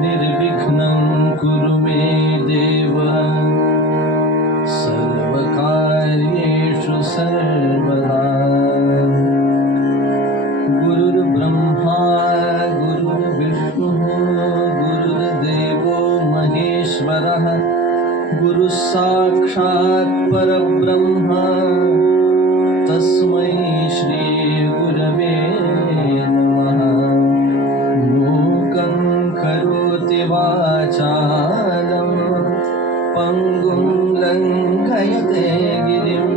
निर्विघ्नं कुरु मे देव सर्वकार्येषु सर्वदा। गुरुर्ब्रह्मा गुरुर्विष्णुः गुरुर्देवो महेश्वरः गुरुः साक्षात् परब्रह्म तस्मै श्री गुरवे नमः। मूकं करोति वाचालं पङ्गुं लङ्घयते गिरिं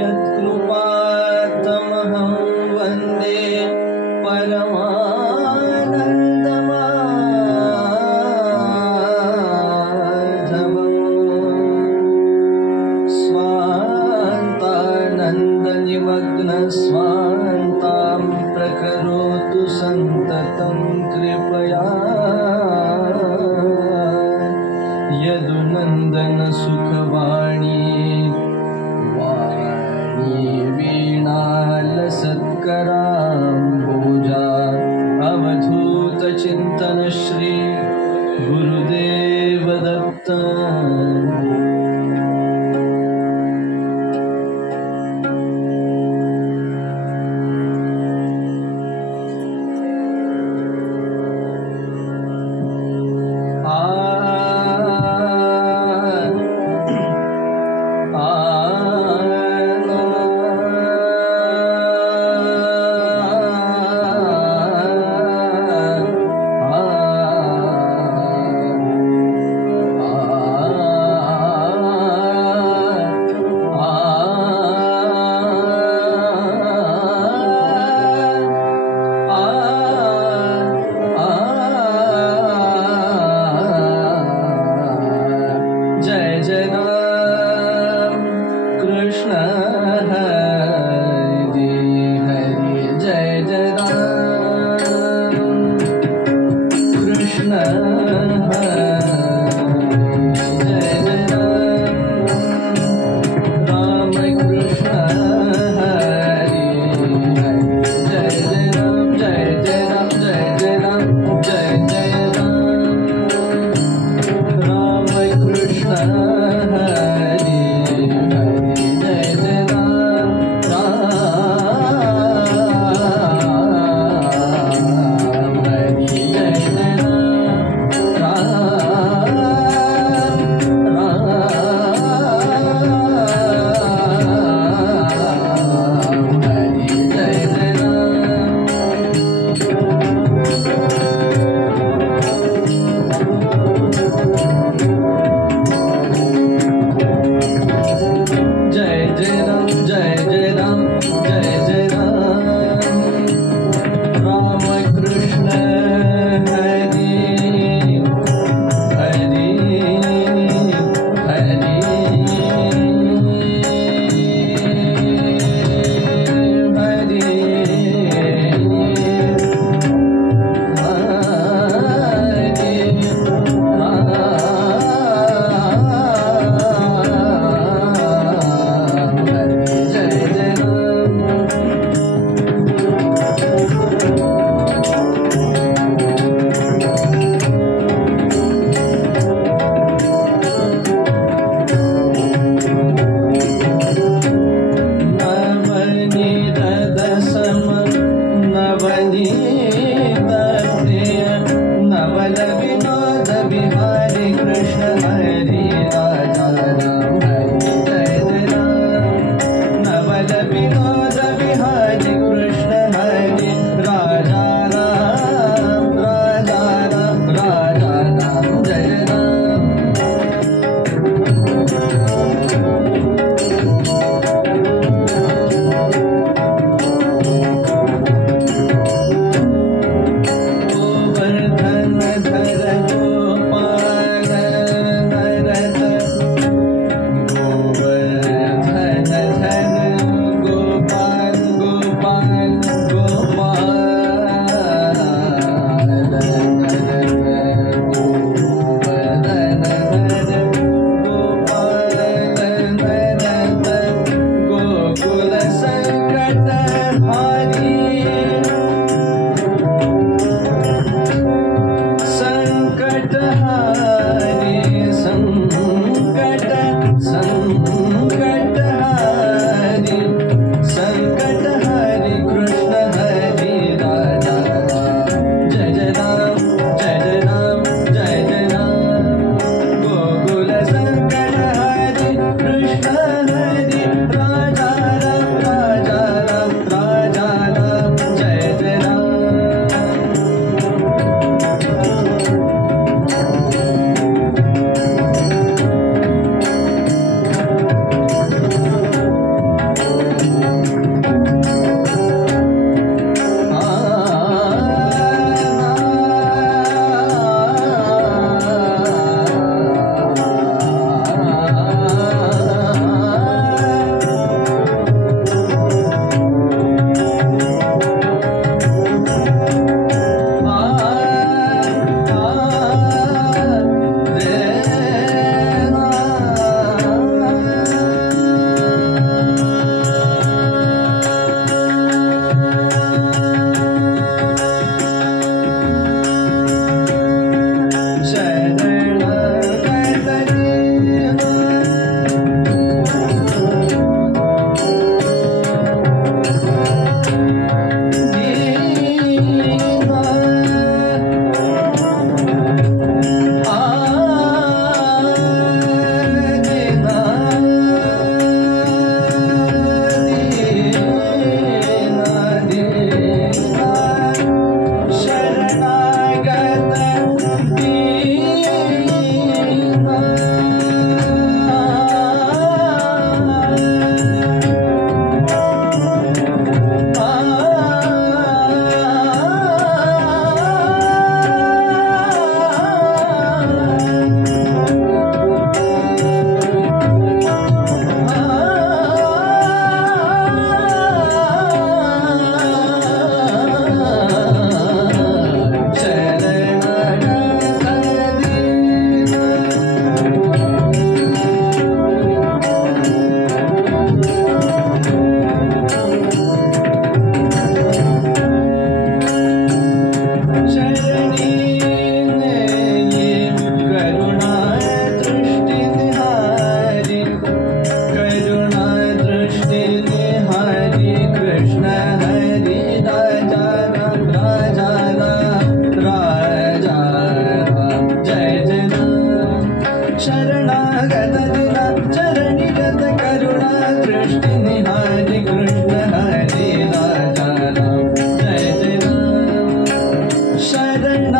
यत्कृपातमहं वन्दे परमानन्दमाधवम्। स्वान्तानन्दनिमग्नस्वान्तां प्रकरोतु सन्ततं कृपया। यदुनन्दनसुखवाणी वाणी वीणालसत्कराम्बोजा अवधूतचिन्तनश्री गुरुदेवदत्त।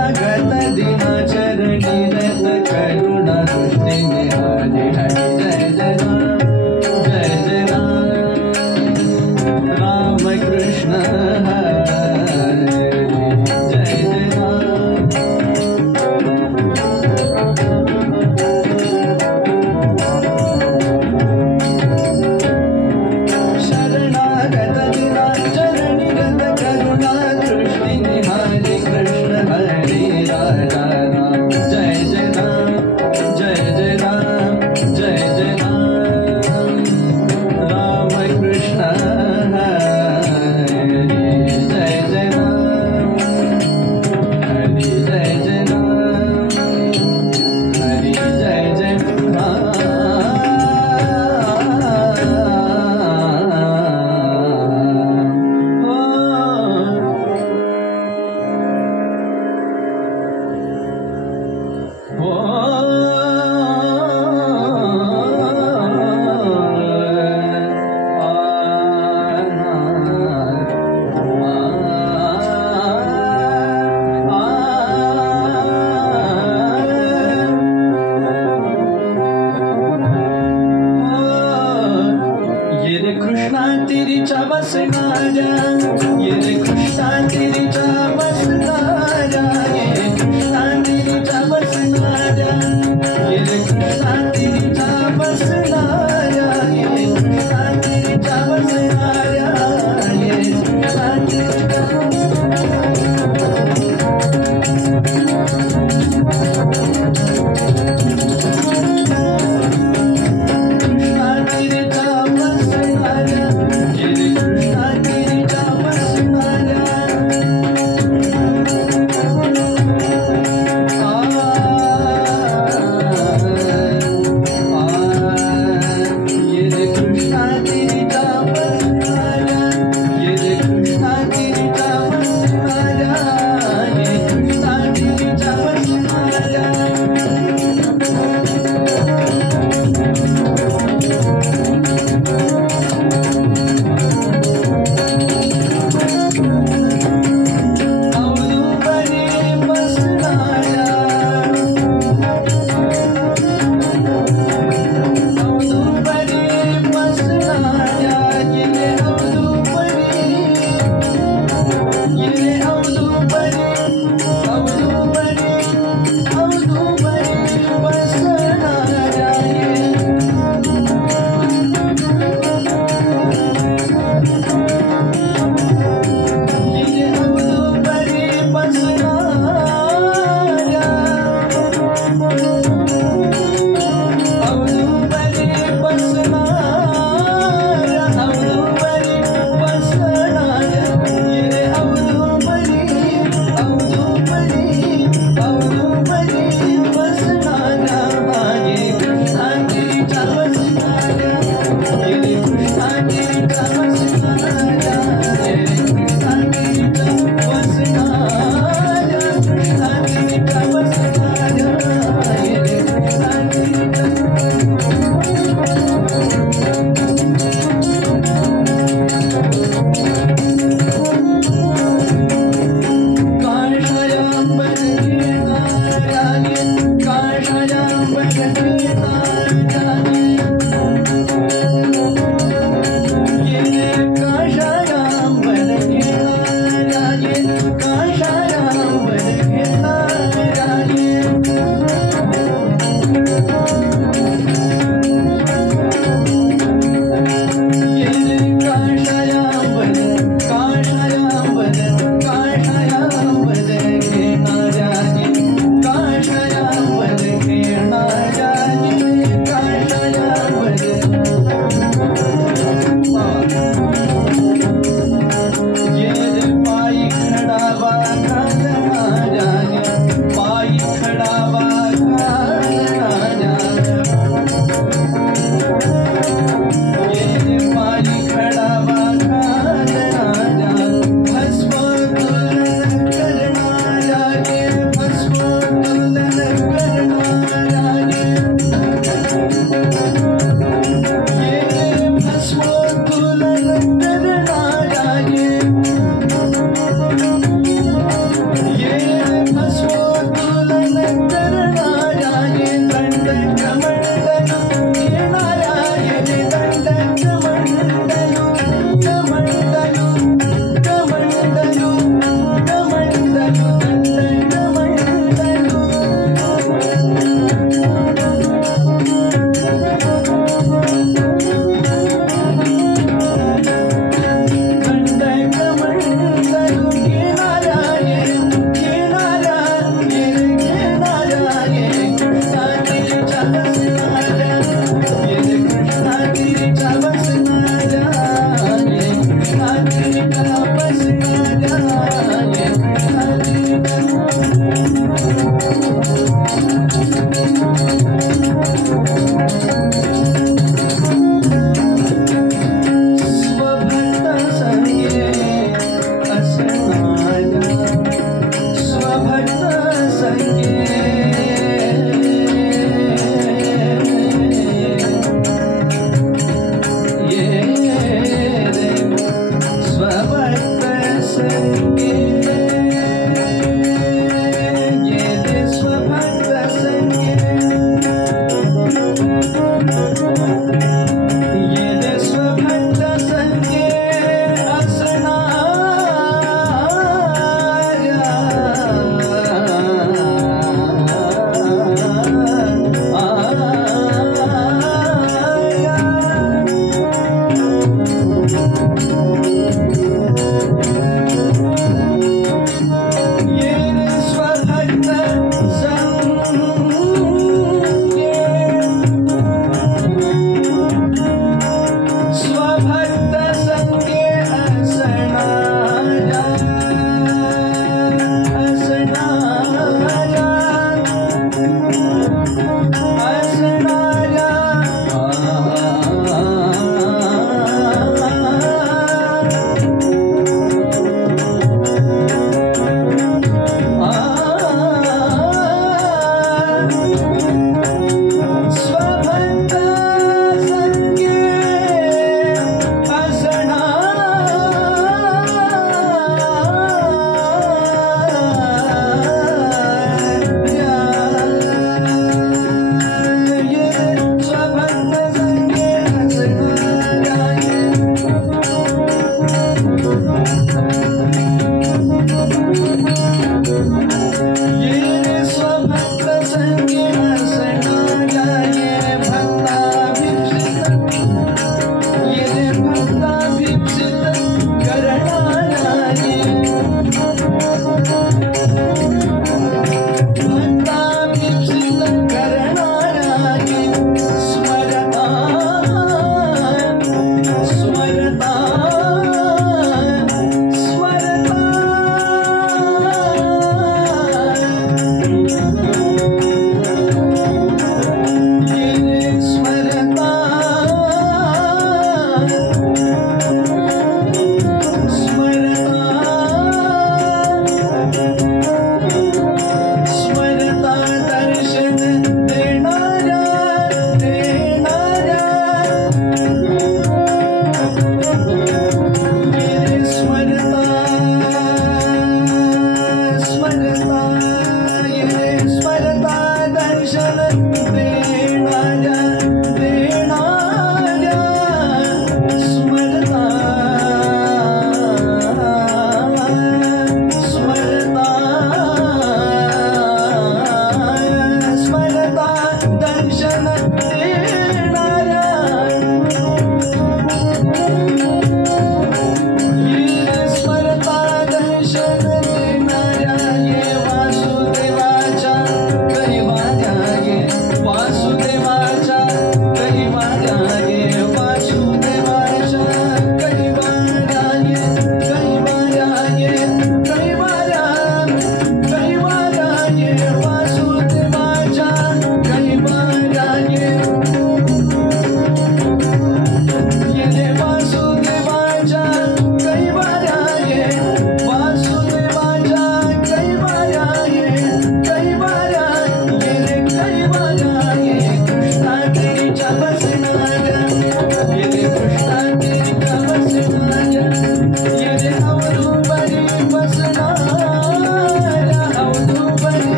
शरणागत दिनाचरणी रत करुणा दृष्टी निहारी हरी जय जय राम राम कृष्ण हरे जय जय राम शरणागत दिनाचरणी रत करुणा दृष्टी निहारी कृष्ण हरे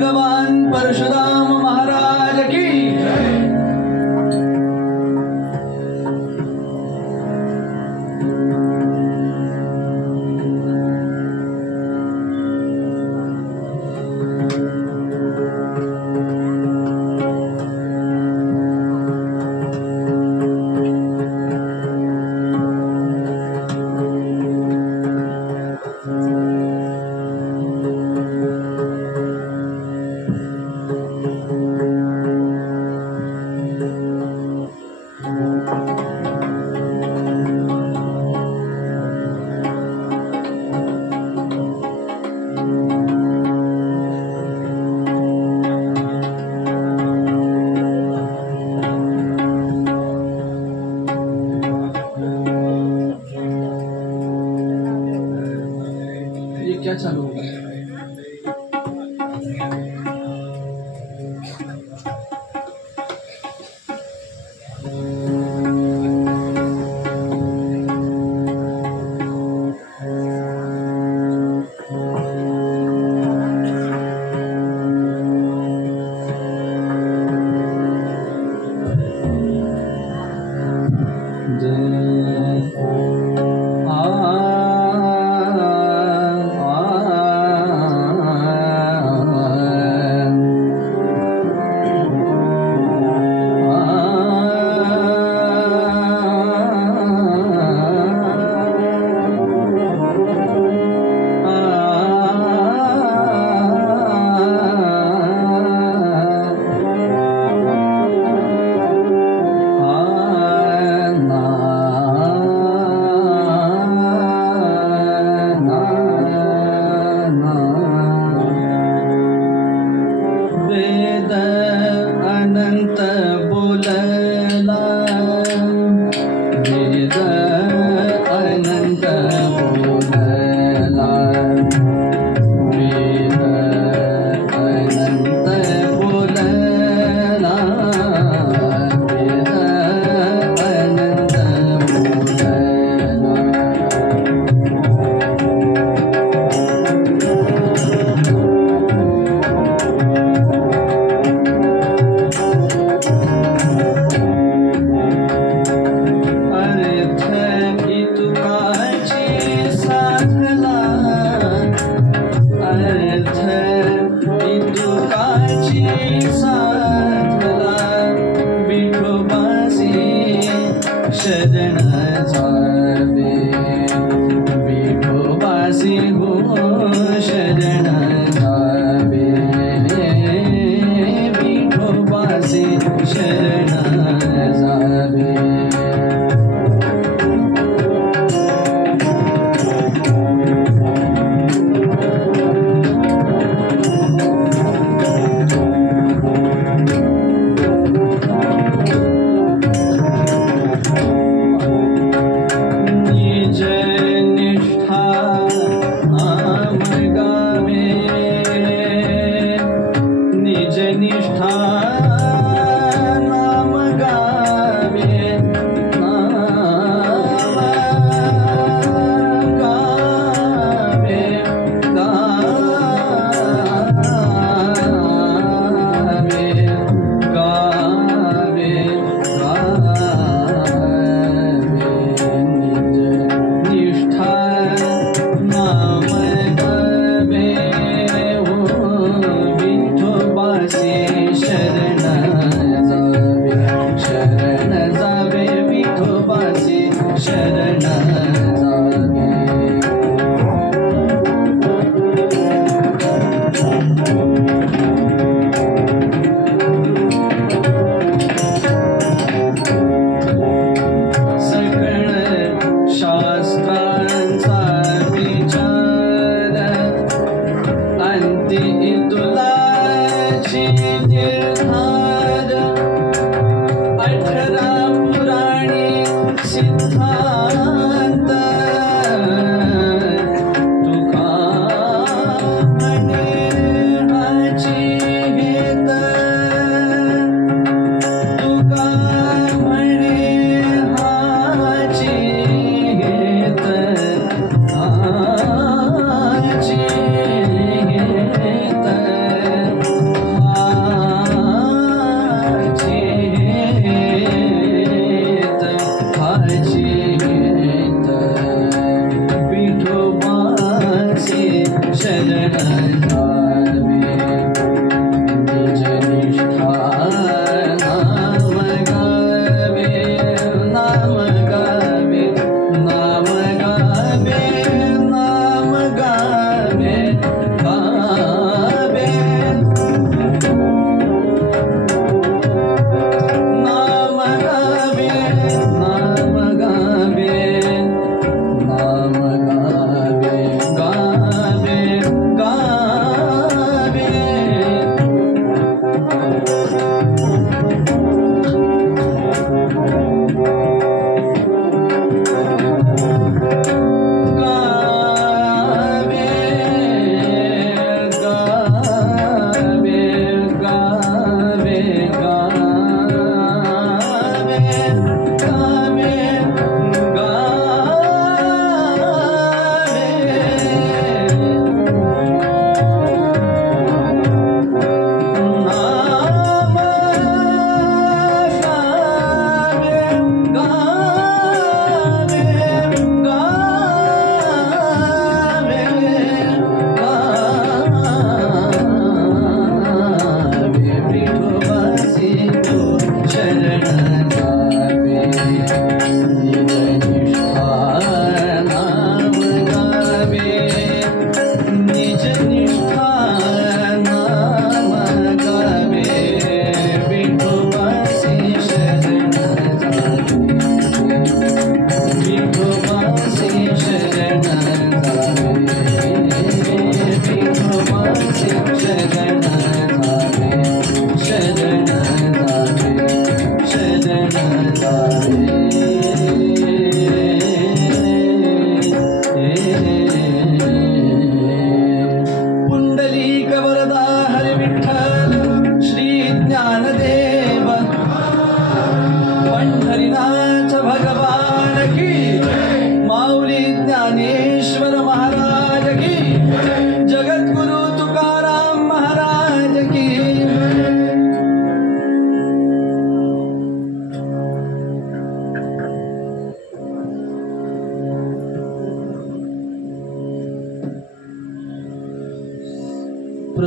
भगवान परशुराम महाराज की क्या चालू होगा?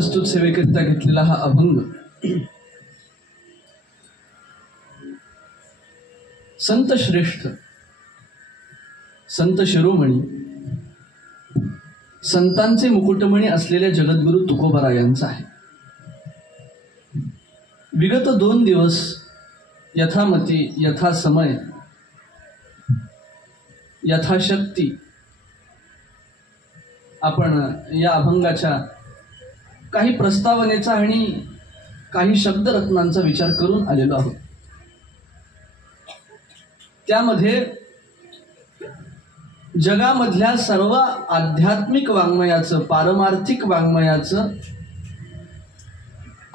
प्रस्तुत सेवेकरिता घेतलेला हा अभंग संत श्रेष्ठ, संत शिरोमणी, संतांचे मुकुटमणी असलेल्या जगद्गुरु तुकोबा यांचा आहे. विगत 2 दिवस यथामती, यथासमय, यथाशक्ती आपण या अभंगाच्या काही प्रस्तावनेचा आणि काही शब्दरत्नांचा विचार करून आलेलो आहोत. त्यामध्ये जगामधल्या सर्व आध्यात्मिक वाङ्मयाचं, पारमार्थिक वाङ्मयाचं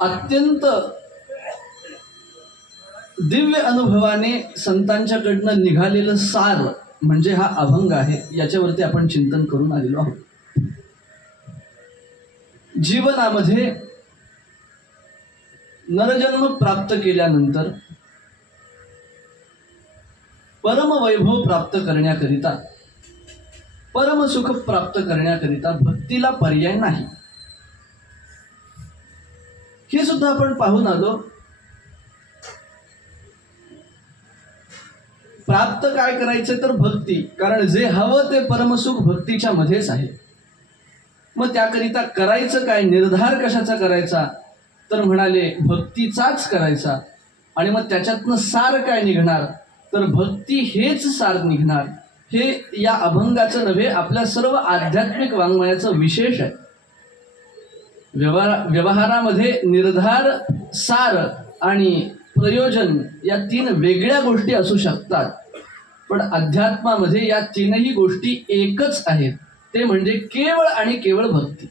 अत्यंत दिव्य अनुभवाने संतांच्याकडनं निघालेलं सार म्हणजे हा अभंग आहे. याच्यावरती आपण चिंतन करून आलेलो आहोत. जीवनामध्ये नरजन्म प्राप्त केल्यानंतर परमवैभव प्राप्त करण्याकरिता, परमसुख प्राप्त करण्याकरिता भक्तीला पर्याय नाही. हे सुद्धा आपण पाहून आलो. प्राप्त काय करायचं तर भक्ती, कारण जे हवं ते परमसुख भक्तीच्या मध्येच आहे. मग त्याकरिता करायचं काय, निर्धार कशाचा करायचा तर म्हणाले भक्तीचाच करायचा. आणि मग त्याच्यातनं सार काय निघणार तर भक्ती हेच सार निघणार. हे या अभंगाचं नव्हे, आपल्या सर्व आध्यात्मिक वाङ्मयाचं विशेष आहे. व्यवहारामध्ये निर्धार, सार आणि प्रयोजन या 3 वेगळ्या गोष्टी असू शकतात, पण अध्यात्मामध्ये या 3ही गोष्टी एकच आहेत. ते म्हणजे केवळ आणि केवळ भक्ती.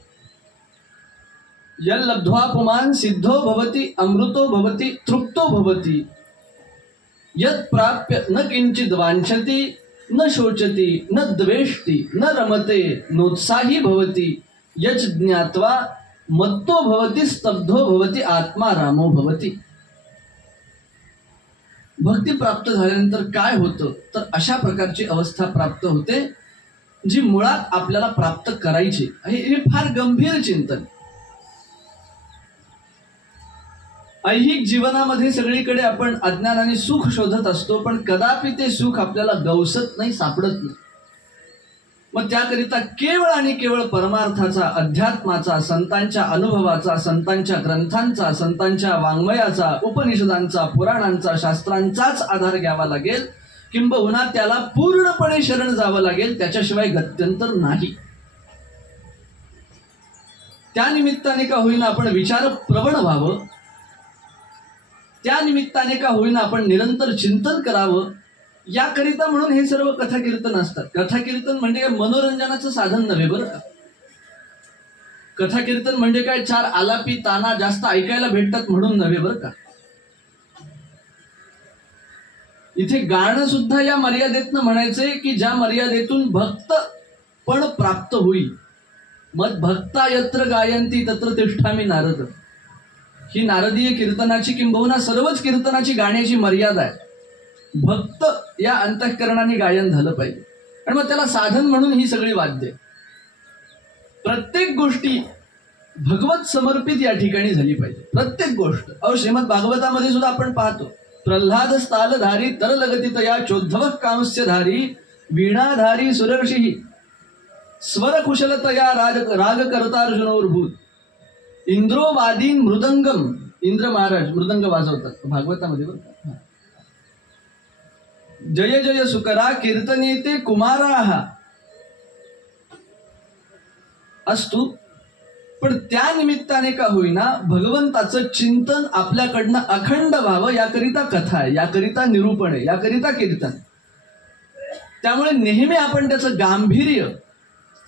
यल लब्ध्वा पुमान सिद्धो भवति अमृतो भवति तृप्तो भवति यत् प्राप्य न किंचित वांछति न शोचति न द्वेष्टि न रमते नोत्साही भवति यच ज्ञात्वा मत्तो भवति स्तब्धो भवति आत्मा रामो भवति. भक्ती प्राप्त झाल्यानंतर काय होतं तर अशा प्रकारची अवस्था प्राप्त होते जी मुळात आपल्याला प्राप्त करायची. हे फार गंभीर चिंतन. ऐहिक जीवनामध्ये सगळीकडे आपण अज्ञानाने सुख शोधत असतो, पण कदापि ते सुख आपल्याला गवसत नाही, सापडत नाही. मग त्याकरिता केवळ आणि केवळ परमार्थाचा, अध्यात्माचा, संतांच्या अनुभवाचा, संतांच्या ग्रंथांचा, संतांच्या वाङ्मयाचा, उपनिषदांचा, पुराणांचा, शास्त्रांचाच आधार घ्यावा लागेल. किंबहुना त्याला पूर्णपणे शरण जावं लागेल, त्याच्याशिवाय गत्यंतर नाही. त्या निमित्ताने का होईना आपण विचार प्रवण व्हावं, त्या निमित्ताने का होईना आपण निरंतर चिंतन करावं, याकरिता म्हणून हे सर्व कथा कीर्तन असतात. कथा कीर्तन म्हणजे काय मनोरंजनाचं साधन नव्हे बरं का. कथा कीर्तन म्हणजे काय 4 आलापी ताना जास्त ऐकायला भेटतात म्हणून नव्हे बरं का. इथे गाणं सुद्धा या मर्यादेतनं म्हणायचंय की ज्या मर्यादेतून भक्त पण प्राप्त होईल. मद भक्ता यत्र गायंती तत्र तिष्ठामी नारद. ही नारदीय कीर्तनाची किंबहुना सर्वच कीर्तनाची गाण्याची मर्यादा आहे. भक्त या अंतःकरणाने गायन झालं पाहिजे. आणि मग त्याला साधन म्हणून ही सगळी वाद्य, प्रत्येक गोष्टी भगवत समर्पित या ठिकाणी झाली पाहिजे. प्रत्येक गोष्ट. श्रीमद भागवतामध्ये सुद्धा आपण पाहतो, प्रल्हाद स्थालधारी तरलगती तया चोद्धव कांस्यधारी वीणाधारी सुरर्षी स्वर कुशलतया राग करतार्जुनोर्भूत इंद्रो वादीन मृदंगम. इंद्र महाराज मृदंग वाजवतात भागवतामध्ये बरं. जय जय सुकरा कीर्तनेते कुमाराः असतु. पण त्या निमित्ताने का होईना भगवंताचं चिंतन आपल्याकडनं अखंड व्हावं याकरिता कथा आहे, याकरिता निरूपण आहे, याकरिता कीर्तन. त्यामुळे नेहमी आपण त्याचं गांभीर्य,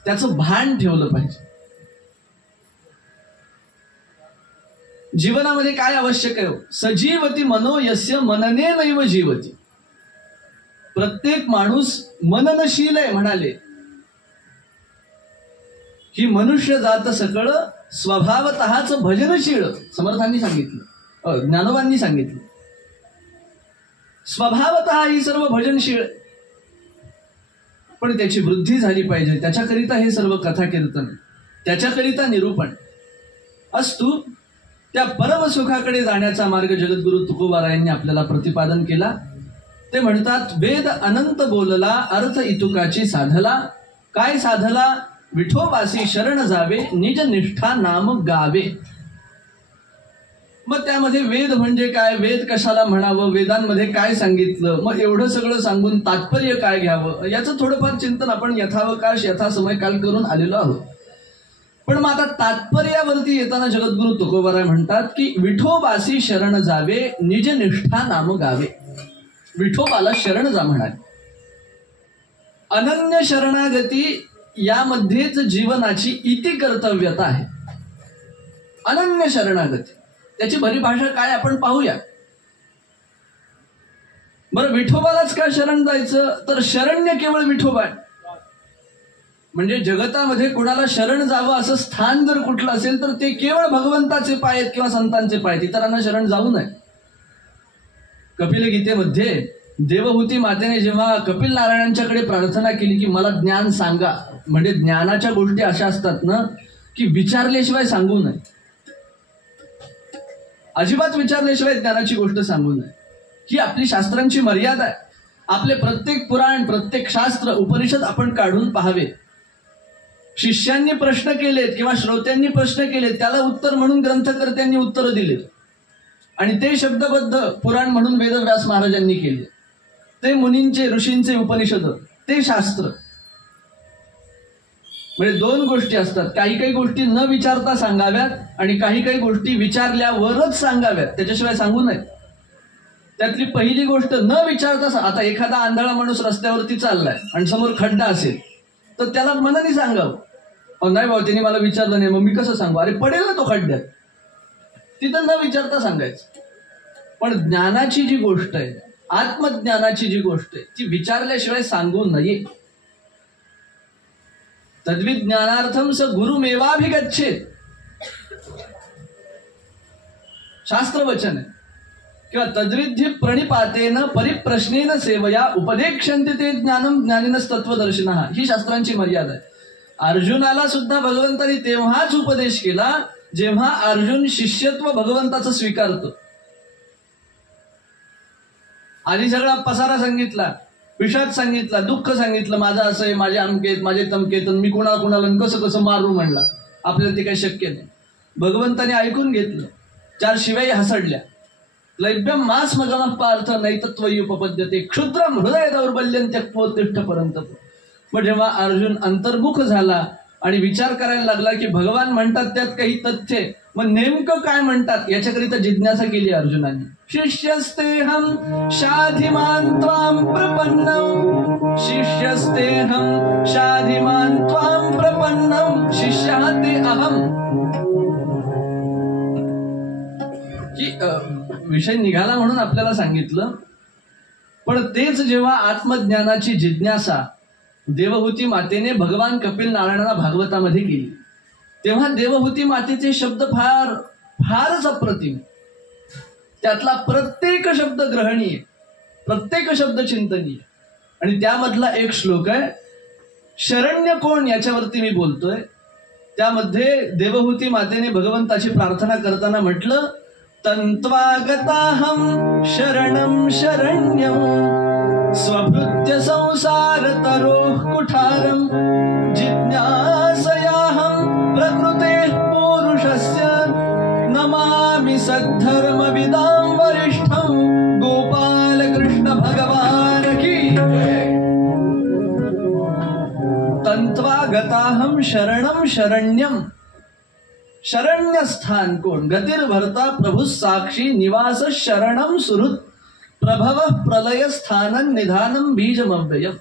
त्याचं भान ठेवलं पाहिजे. जीवनामध्ये काय आवश्यक आहे? सजीवती मनो यस्य मनने नैव जीवती. प्रत्येक माणूस मननशील आहे म्हणाले. ही मनुष्य जात सकळ स्वभावतःच भजनशील. समर्थांनी सांगितलं, ज्ञानोबांनी सांगितलं. स्वभावतः ही सर्व भजनशील, पण त्याची वृद्धी झाली पाहिजे. त्याच्याकरिता हे सर्व कथा कीर्तन, त्याच्याकरिता निरूपण. असतो त्या परमसुखाकडे जाण्याचा मार्ग जगद्गुरु तुकोबारायांनी आपल्याला प्रतिपादन केला. ते म्हणतात, वेद अनंत बोलला, अर्थ इतुकाची साधला. काय साधला? विठोबासी शरण जावे, निज निष्ठा नाम गावे. मग त्यामध्ये वेद म्हणजे काय, वेद कशाला म्हणावं, वेदांमध्ये काय सांगितलं, मग एवढं सगळं सांगून तात्पर्य काय घ्यावं, याचं थोडंफार चिंतन आपण यथावकाश यथासमय काल करून आलेलो आहोत. पण मग आता तात्पर्यावरती येताना जगद्गुरु तुकोबाराय म्हणतात की विठोबासी शरण जावे, निज निष्ठा नाम गावे. विठोबाला शरण जा म्हणाले. अनन्य शरणागती यामध्येच जीवनाची इति कर्तव्यता आहे. अनन्य शरणागती, त्याची परिभाषा काय आपण पाहूया. बरं, विठोबालाच का शरण जायचं, तर शरण्य केवळ विठोबा आहे. म्हणजे जगतामध्ये कोणाला शरण जावं असं स्थान जर कुठलं असेल तर ते केवळ भगवंताचे पाय आहेत किंवा संतांचे पाय आहेत, इतरांना शरण जाऊ नये. कपिल गीतेमध्ये देवहूती मातेने जेव्हा कपिल नारायणांच्याकडे प्रार्थना केली की मला ज्ञान सांगा, म्हणजे ज्ञानाच्या गोष्टी अशा असतात ना की विचारल्याशिवाय सांगू नये, अजिबात विचारल्याशिवाय ज्ञानाची गोष्ट सांगू नये, ही आपली शास्त्रांची मर्यादा आहे. आपले प्रत्येक पुराण, प्रत्येक शास्त्र, उपनिषद आपण काढून पाहावे. शिष्यांनी प्रश्न केलेत किंवा श्रोत्यांनी प्रश्न केलेत, त्याला उत्तर म्हणून ग्रंथकर्त्यांनी उत्तरं दिलेत आणि ते शब्दबद्ध पुराण म्हणून वेदव्यास महाराजांनी केले. ते मुनींचे, ऋषींचे उपनिषद, ते शास्त्र. म्हणजे दोन गोष्टी असतात, काही काही गोष्टी न विचारता सांगाव्यात आणि काही काही गोष्टी विचारल्यावरच सांगाव्यात, त्याच्याशिवाय सांगू नये. त्यातली पहिली गोष्ट न विचारता, आता एखादा आंधळा माणूस रस्त्यावरती चाललाय आणि समोर खड्डा असेल तर त्याला मनाने सांगावं, नाही बाबा त्यांनी मला विचारलं नाही, मग मी कसं सांगू, अरे पडेल ना तो खड्ड्यात. तिथं न विचारता सांगायचं. पण ज्ञानाची जी गोष्ट आहे, आत्मज्ञानाची जी गोष्ट आहे, ती विचारल्याशिवाय सांगू नये. तद्विज्ञानार्थम स गुरुमेवाभिगच्छेत, शास्त्रवचन आहे. किंवा तद्विधी प्रणिपातेन परिप्रश्नेन सेवया उपदेक्षन्ते ते ज्ञानम ज्ञानिनस तत्वदर्शिनः, ही शास्त्रांची मर्यादा आहे. अर्जुनाला सुद्धा भगवंतानी तेव्हाच उपदेश केला जेव्हा अर्जुन शिष्यत्व भगवंताचं स्वीकारतो. आधी सगळा पसारा सांगितला, विषाद सांगितला, दुःख सांगितलं, माझं असं आहे, माझे अमकेत, माझे तमकेत, मी कुणाला कसं कसं मारू म्हणला. आपल्याला ते काही शक्य नाही. भगवंताने ऐकून घेतलं, 4 शिव्याही हसडल्या. लैभ्यम मास मगम पार्थ नैतत्वयी उपपद्यते क्षुद्रम हृदय दौर्बल्यं त्यक्त्वोत्तिष्ठ परंतप. मग जेव्हा अर्जुन अंतर्मुख झाला आणि विचार करायला लागला की भगवान म्हणतात त्यात काही तथ्य आहे, मग नेमकं काय म्हणतात याच्याकरिता जिज्ञासा केली अर्जुनाने. शिष्यस्तेहम शाधिमान त्वाम प्रपन्नम, शिष्यस्तेहम शाधिमान त्वाम प्रपन्नम, शिष्य ते अहम. की विषय निघाला म्हणून आपल्याला सांगितलं. पण तेच जेव्हा आत्मज्ञानाची जिज्ञासा देवहूती मातेने भगवान कपिल नारायणाला भागवतामध्ये केली, तेव्हा देवहूती मातेचे शब्द फारच अप्रतिम. त्यातला प्रत्येक शब्द ग्रहणीय, प्रत्येक शब्द चिंतनीय. आणि त्यामधला एक श्लोक आहे, शरण्य कोण याच्यावरती मी बोलतोय. त्यामध्ये देवहूती मातेने भगवंताची प्रार्थना करताना म्हटलं, तंत्वागताहं शरणं शरण्यं स्वभृत्य संसार तरोः कुठारं जिज्ञासयाहं प्रकृतेः पुरुषस्य नमामि सद्धर्मविदां वरिष्ठं. गोपाल कृष्ण भगवान की. तंत्वागताहं शरणं शरण्यं, शरण्य स्थान कोण, गतिर्भर्ता प्रभु साक्षी निवास शरणम सुहृत प्रभव प्रलय स्थानं निधानं बीजमव्ययम्.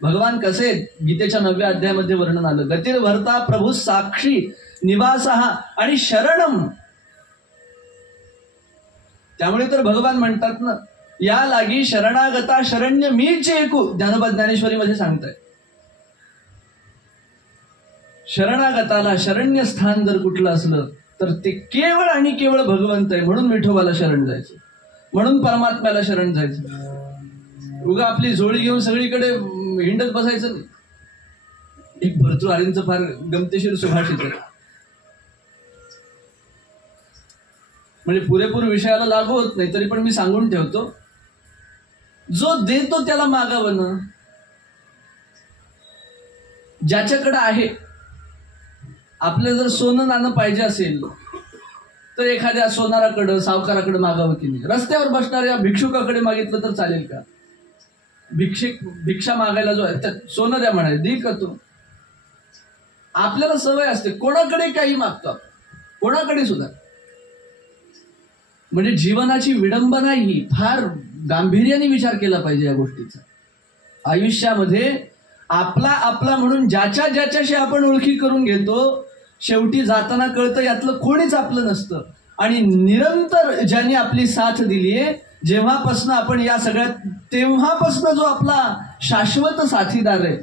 भगवान कसे गीतेच्या 9व्या अध्यायामध्ये वर्णन आलं. गतिर्भर्ता प्रभु साक्षी निवास आणि शरणम. त्यामुळे तर भगवान म्हणतात ना, या लागी शरणागता शरण्य मीच एकू, ज्ञानोबा ज्ञानेश्वरी मध्ये सांगताय. शरणागताला शरण्य स्थान जर कुठलं असलं तर ते केवळ आणि केवळ भगवंत आहे. म्हणून विठोबाला शरण जायचं, म्हणून परमात्म्याला शरण जायचं. उगा आपली झोळी घेऊन सगळीकडे हिंडत बसायचं नाही. एक भरतृहरींचं फार गमतीशीर सुभाषित आहे. म्हणजे पुरेपूर विषयाला लागू होत नाही, तरी पण मी सांगून ठेवतो, जो देतो त्याला मागावं ना. ज्याच्याकडे आहे, आपल्याला जर सोनं नाणं पाहिजे असेल तर एखाद्या सोनाराकडं सावकाराकडे मागावं की नाही. रस्त्यावर बसणाऱ्या भिक्षुकाकडे मागितलं तर चालेल का? भिक्षा मागायला जो आहे सोनं द्या म्हणाले, दे का तो? आपल्याला सवय असते कोणाकडे काही मागतो, कोणाकडे सुद्धा. म्हणजे जीवनाची विडंबना ही फार गांभीर्याने विचार केला पाहिजे या गोष्टीचा. आयुष्यामध्ये आपला आपला म्हणून ज्याच्या ज्याच्याशी आपण ओळखी करून घेतो, शेवटी जाताना कळतं यातलं कोणीच आपलं नसतं. आणि निरंतर ज्यांनी आपली साथ दिलीये, जेव्हापासनं आपण या सगळ्यात, तेव्हापासनं जो आपला शाश्वत साथीदार आहे,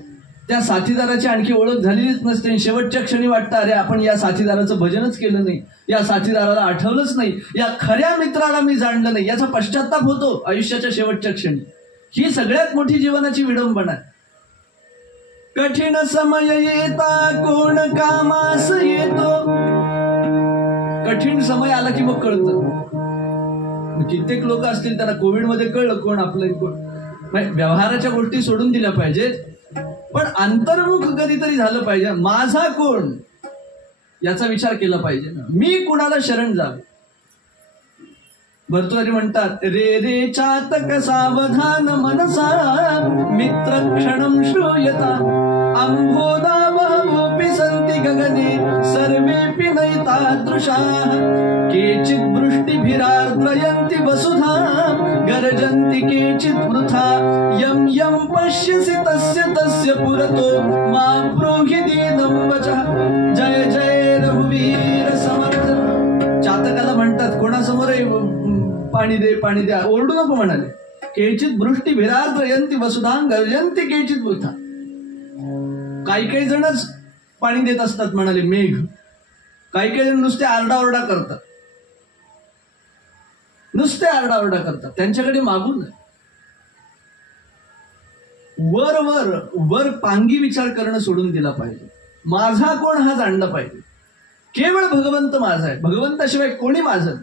त्या साथीदाराची आणखी ओळख झालेलीच नसते. शेवटच्या क्षणी वाटतं अरे आपण या साथीदाराचं भजनच केलं नाही, या साथीदाराला आठवलंच नाही, या खऱ्या मित्राला मी जाणलं नाही, याचा पश्चाताप होतो आयुष्याच्या शेवटच्या क्षणी. ही सगळ्यात मोठी जीवनाची विडंबना आहे. कठीण समय येता कोण कामास येतो. कठीण समय आला की मग कळतं. कित्येक लोक असतील त्यांना कोविडमध्ये कळलं कोण आपलं कोण. व्यवहाराच्या गोष्टी सोडून दिल्या पाहिजेत, पण अंतर्मुख कधीतरी झालं पाहिजे. माझा कोण याचा विचार केला पाहिजे ना. मी कुणाला शरण जावं. भर्तृहरी म्हणतात, रे रे चातक सावधान मनसा मित्र क्षणम श्रूयता अंबोदा बहवोपि सन्ति गगने सर्वेपि नैतादृशाः केचित् वृष्टिभिरार्द्रयन्ति वसुधा गर्जन्ति केचित् वृथा यं यं पश्यसि तस्य तस्य पुरतो मा ब्रूहि दीनं वचः. जय जय रघुवीर समर्थ. चातकाला म्हणतात कोणासमोर पाणी दे पाणी द्या ओरडू नको म्हणाले. केचित वृष्टी भिरार्द्रयन्ति वसुधा गर्जन्ति केचित वृथा. काही काही जणच पाणी देत असतात म्हणाले मेघ, काही काही जण नुसते आरडाओरडा करतात, नुसते आरडाओरडा करतात. त्यांच्याकडे मागून वर वर वर पांगी विचार करणं सोडून दिला पाहिजे. माझा कोण हा जाणला पाहिजे. केवळ भगवंत माझा आहे, भगवंताशिवाय कोणी माझं.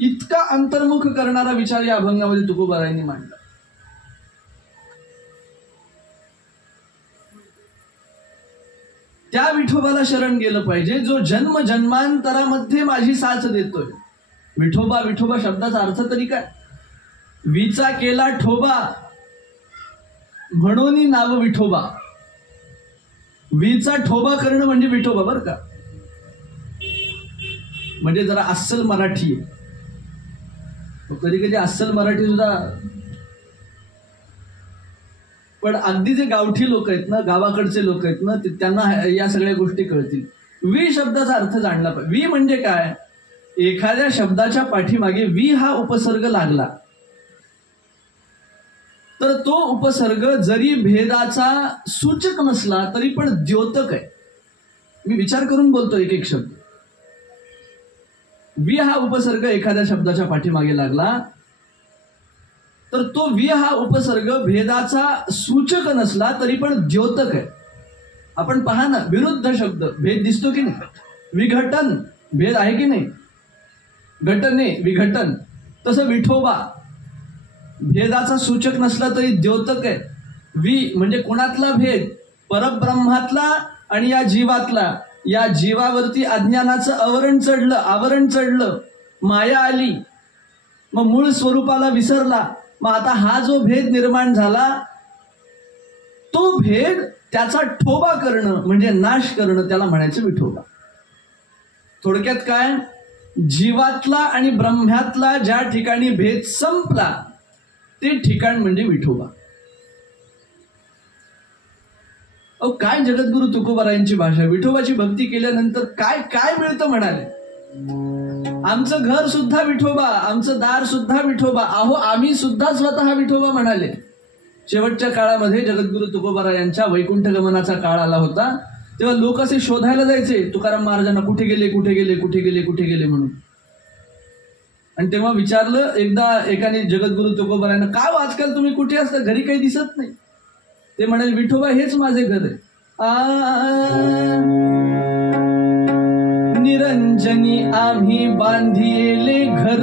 इतका अंतर्मुख करणारा विचार या अभंगामध्ये तुकोबारायांनी मांडला. त्या विठोबाला शरण गेलं पाहिजे जो जन्म जन्मांतरामध्ये माझी साथ देतोय. विठोबा विठोबा शब्दाचा अर्थ तरी काय? विचा केला ठोबा म्हणून नाव विठोबा. विचा ठोबा करणं म्हणजे विठोबा बरं का. म्हणजे जरा अस्सल मराठी आहे. कधी कधी अस्सल मराठी सुद्धा, पण अगदी जे गावठी लोक आहेत ना, गावाकडचे लोक आहेत ना, त्यांना या सगळ्या गोष्टी कळतील. वी शब्दाचा अर्थ जाणला पाहिजे. वी म्हणजे काय? एखाद्या शब्दाच्या पाठीमागे वी हा उपसर्ग लागला तर तो उपसर्ग जरी भेदाचा सूचक नसला तरी पण द्योतक आहे. मी विचार करून बोलतो एक एक शब्द. वी हा उपसर्ग एखाद्या शब्दाच्या पाठीमागे लागला तर तो वी हा उपसर्ग भेदाचा सूचक नसला तरी पण द्योतक आहे. आपण पहा ना, विरुद्ध शब्द भेद दिसतो की नाही? विघटन भेद आहे की नाही? घटने विघटन. तसं विठोबा भेदाचा सूचक नसला तरी द्योतक आहे. वी म्हणजे कोणातला भेद? परब्रह्मातला आणि या जीवातला. या जीवावरती अज्ञानाचं आवरण चढलं, माया आली, मग मूळ स्वरूपाला विसरला. मग आता हा जो भेद निर्माण झाला, तो भेद त्याचा ठोबा करणं म्हणजे नाश करणं, त्याला म्हणायचं विठोबा. थोडक्यात काय? जीवातला आणि ब्रह्म्यातला ज्या ठिकाणी भेद संपला ते ठिकाण म्हणजे विठोबा. अहो काय जगद्गुरु तुकोबारायांची भाषा. विठोबाची भक्ती केल्यानंतर काय काय मिळतं म्हणाले. आमचं घर सुद्धा विठोबा, आमचं दार सुद्धा विठोबा. अहो आम्ही सुद्धा स्वतः विठोबा म्हणाले. शेवटच्या काळामध्ये जगद्गुरु तुकोबारायांच्या वैकुंठ गमनाचा काळ आला होता, तेव्हा लोक असे शोधायला जायचे तुकाराम महाराजांना, कुठे गेले कुठे गेले कुठे गेले कुठे गेले म्हणून. आणि तेव्हा विचारलं एकदा एकाने जगद्गुरु तुकोबारायांना, काय आजकाल तुम्ही कुठे असता, घरी काही दिसत नाही. ते म्हणाले, विठोबा हेच माझे घर आहे. निरंजनी आम्ही बांधिले घर,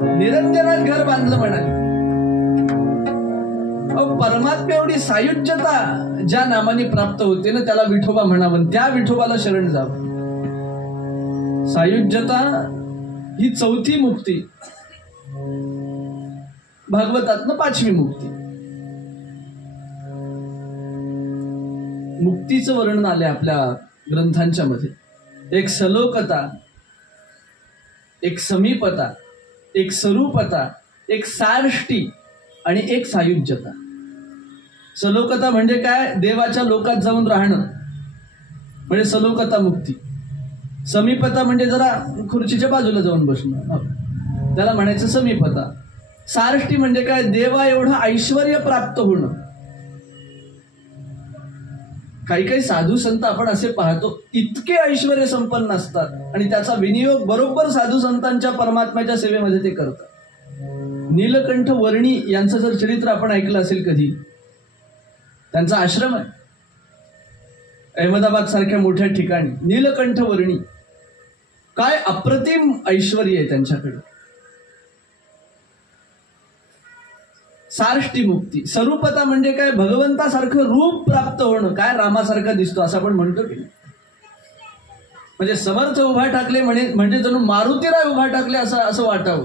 निरंजनात घर बांधलं म्हणाले. परमात्मा एवढी सायुज्यता ज्या नामाने प्राप्त होते ना त्याला विठोबा म्हणावं, त्या विठोबाला शरण जावं. सायुज्यता ही चौथी मुक्ती, भागवतातनं 5वी मुक्ती. मुक्तीचं वर्णन आले आपल्या ग्रंथांच्या मध्ये. एक सलोकता, एक समीपता, एक स्वरूपता, एक सार्ष्टी आणि एक सायुज्यता. सलोकता म्हणजे काय? देवाच्या लोकात जाऊन राहणं म्हणजे सलोकता मुक्ती. समीपता म्हणजे जरा खुर्चीच्या बाजूला जाऊन बसणं, त्याला म्हणायचं समीपता. सार्ष्टी म्हणजे काय? देवा एवढं ऐश्वर्य प्राप्त होणं. काही काही साधू संत आपण असे पाहतो इतके ऐश्वर्य संपन्न असतात आणि त्याचा विनियोग बरोबर साधू संतांच्या परमात्म्याच्या सेवेमध्ये ते करतात. नीलकंठ वर्णी यांचं जर चरित्र आपण ऐकलं असेल कधी, त्यांचा आश्रम आहे अहमदाबाद सारख्या मोठ्या ठिकाणी. नीलकंठ वर्णी, काय अप्रतिम ऐश्वर्य आहे त्यांच्याकडे. सार्ष्टी मुक्ती. स्वरूपता म्हणजे काय? भगवंतासारखं रूप प्राप्त होणं. काय रामासारखा दिसतो असं आपण म्हणतो की नाही? म्हणजे समर्थ उभा टाकले म्हणजे जणू मारुतीराय उभा टाकले असं वाटावं.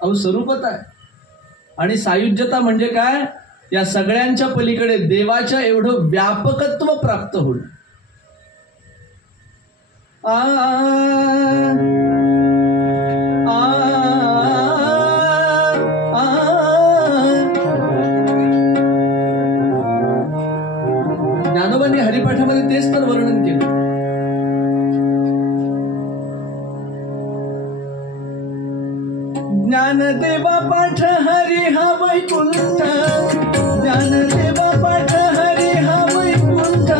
अहो स्वरूपता आहे. आणि सायुज्यता म्हणजे काय? या सगळ्यांच्या पलीकडे देवाच्या एवढं व्यापकत्व प्राप्त होणं. ज्ञानोबांनी हरिपाठामध्ये तेच तर वर्णन केलं. ज्ञानदेवा पाठ हरी हा वैकुंठ, ज्ञानदेवा पाठ हरी हा वैकुंठ,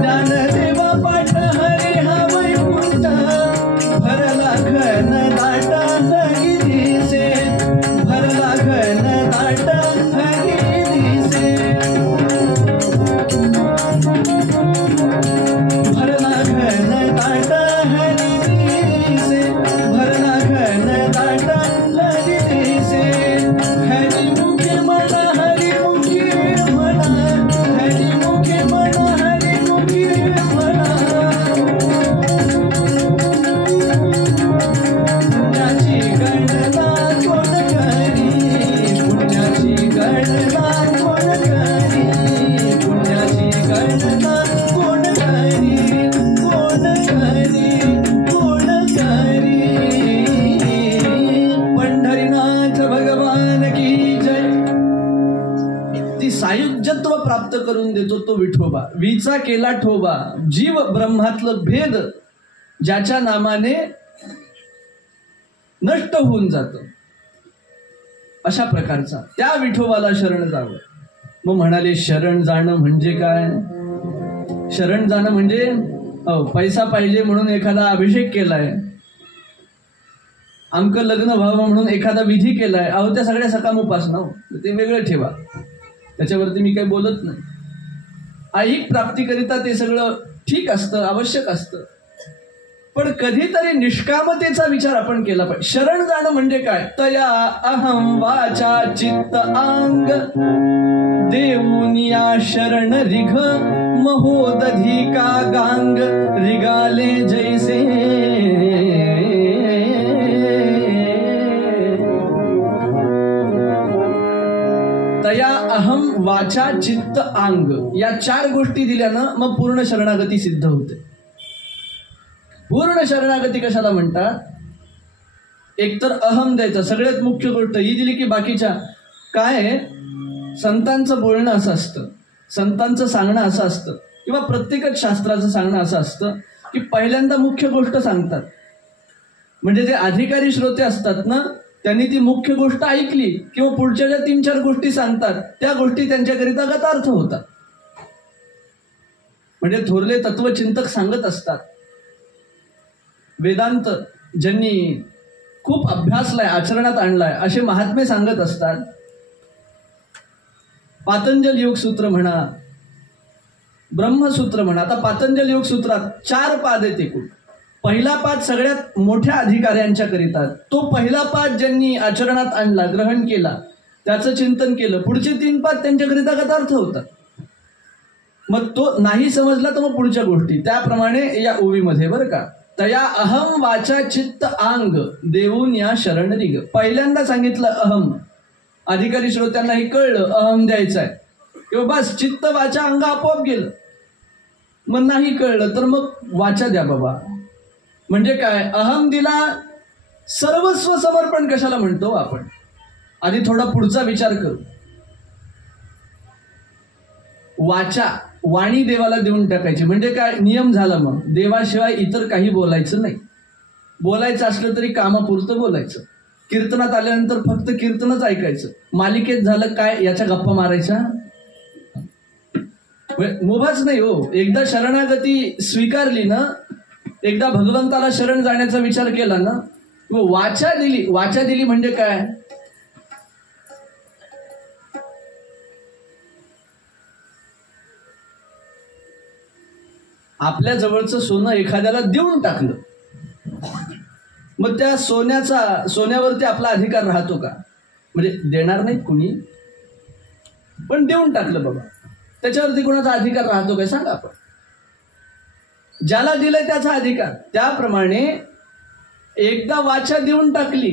ज्ञानदेवा पाठ हरी हा वैकुंठ, भरला घन दाटा हरी दिसे, भरला घन दाटा हरी दिसे, भरला घन दाटा प्राप्त करून देतो तो विठोबा. विचा केला ठोबा, जीव ब्रह्मातलं भेद ज्याच्या नामाने नष्ट होऊन जात, अशा प्रकारचा त्या विठोबाला शरण जावं. मग म्हणाले शरण जाणं म्हणजे काय? शरण जाणं म्हणजे पैसा पाहिजे म्हणून एखादा अभिषेक केलाय, अंक लग्न व्हावं म्हणून एखादा विधी केलाय. अहो त्या सगळ्या सकाम उपासना, ते वेगळं ठेवा, त्याच्यावरती मी काही बोलत नाही. ऐहिक प्राप्तीकरिता ते सगळं ठीक असतं, आवश्यक असतं, पण कधीतरी निष्कामतेचा विचार आपण केला पाहिजे. शरण जाणं म्हणजे काय? तया अहम वाचा चित्त अंग, देऊनिया शरण रिघ महोदधी का गांग, रिगाले जैसे तया अहम वाचा चित्त अंग, या 4 गोष्टी दिल्यानं मग पूर्ण शरणागती सिद्ध होते. पूर्ण शरणागती कशाला म्हणतात? एकतर अहम द्यायचा, सगळ्यात मुख्य गोष्ट ही दिली की बाकीच्या काय? संतांचं बोलणं असं असतं, संतांचं सांगणं असं असतं, किंवा प्रत्येकच शास्त्राचं सांगणं असं असतं की पहिल्यांदा मुख्य गोष्ट सांगतात, म्हणजे जे अधिकारी श्रोते असतात ना त्यांनी ती मुख्य गोष्ट ऐकली किंवा पुढच्या ज्या 3-4 गोष्टी सांगतात त्या गोष्टी त्यांच्याकरिता गतार्थ होतात. म्हणजे थोरले तत्वचिंतक सांगत असतात, वेदांत ज्यांनी खूप अभ्यासलाय, आचरणात आणलाय असे महात्मे सांगत असतात. पातंजल योगसूत्र म्हणा, ब्रह्मसूत्र म्हणा. आता पातंजल योग सूत्रात 4 पाद आहेत एकूण. पहिला पाद सगळ्यात मोठ्या अधिकाऱ्यांच्या करिता. तो पहिला पाद ज्यांनी आचरणात आणला, ग्रहण केला, त्याचं चिंतन केलं, पुढचे 3 पाद त्यांच्याकरिता गतार्थ होतात. मग तो नाही समजला तर मग पुढच्या गोष्टी. त्याप्रमाणे या ओवीमध्ये बरं का, तया अहम वाचा चित्त आंग देऊन या शरण निग. पहिल्यांदा सांगितलं अहम. अधिकारी श्रोत्यांना हे कळलं अहम द्यायचा आहे किंवा बस चित्त वाचा अंग आपोआप गेलं. मग नाही कळलं तर मग वाचा द्या बाबा. म्हणजे काय, अहम दिला, सर्वस्व समर्पण कशाला म्हणतो आपण. आधी थोडा पुढचा विचार करू. वाचा, वाणी देवाला देऊन टाकायची म्हणजे काय, नियम झाला. मग देवाशिवाय इतर काही बोलायचं नाही. बोलायचं असलं तरी कामापुरतं बोलायचं. कीर्तनात आल्यानंतर फक्त कीर्तनच ऐकायचं. मालिकेत झालं काय, याच्या गप्पा मारायच्या मुभाच नाही हो. एकदा शरणागती स्वीकारली ना, एकदा भगवंताला शरण जाण्याचा विचार केला ना, वाचा दिली. वाचा दिली म्हणजे काय, आपल्या जवळचं सोनं एखाद्याला देऊन टाकलं. मग त्या सोन्यावरती आपला अधिकार राहतो का? म्हणजे देणार नाही कुणी, पण देऊन टाकलं बाबा, त्याच्यावरती कोणाचा अधिकार राहतो काय सांगा आपण. ज्याला दिलंय त्याचा अधिकार. त्याप्रमाणे एकदा वाचा देऊन टाकली,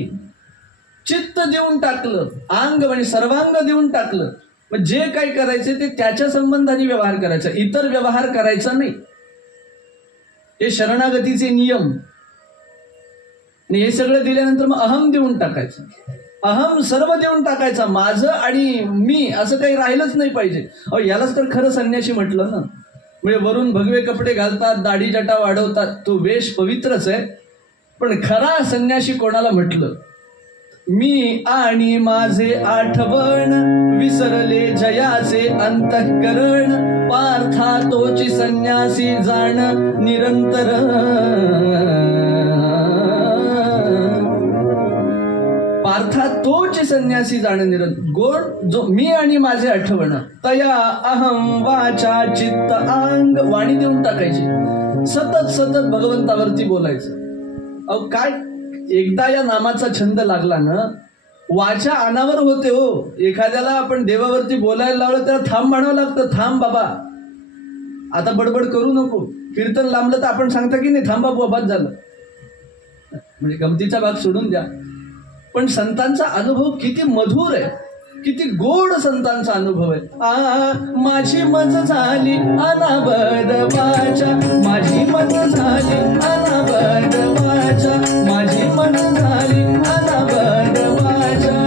चित्त देऊन टाकलं, अंग म्हणजे सर्वांग देऊन टाकलं. मग जे काही करायचे ते त्याच्या संबंधाने व्यवहार करायचा, इतर व्यवहार करायचा नाही. हे शरणागतीचे नियम. आणि हे सगळं दिल्यानंतर मग अहम देऊन टाकायचं. अहम सर्व देऊन टाकायचा. माझं आणि मी असं काही राहिलंच नाही पाहिजे. यालाच तर खरं संन्यासी म्हटलं ना. म्हणजे वरून भगवे कपडे घालतात, दाढी जटा वाढवतात, तो वेश पवित्रच आहे. पण खरा संन्यासी कोणाला म्हटलं, मी आणि माझे आठवण विसरले जयाचे अंतःकरण, पार्था तोची संन्यासी जाण निरंतर. पार्था तोची संन्यासी जाण निरंतर. गोड जो मी आणि माझे आठवण. तया अहम वाचा चित्त अंग, वाणी देऊन टाकायची. सतत सतत भगवंतावरती बोलायचं. अहो काय, एकदा या नामाचा छंद लागला ना, वाचा अनावर होते हो. एखाद्याला आपण देवावरती बोलायला लावलं त्याला थांब म्हणावं लागतं. थांब बाबा, आता बडबड करू नको. कीर्तन लांबलं तर आपण सांगता की नाही, थांबा बाबा झालं. म्हणजे गमतीचा भाग सोडून द्या. पण संतांचा अनुभव किती मधुर आहे, किती गोड संतांचा अनुभव आहे. माझी मज झाली अनावर वाचा, माझी मज झाली अनावर वाचा, माझी मज झाली अनावर वाचा.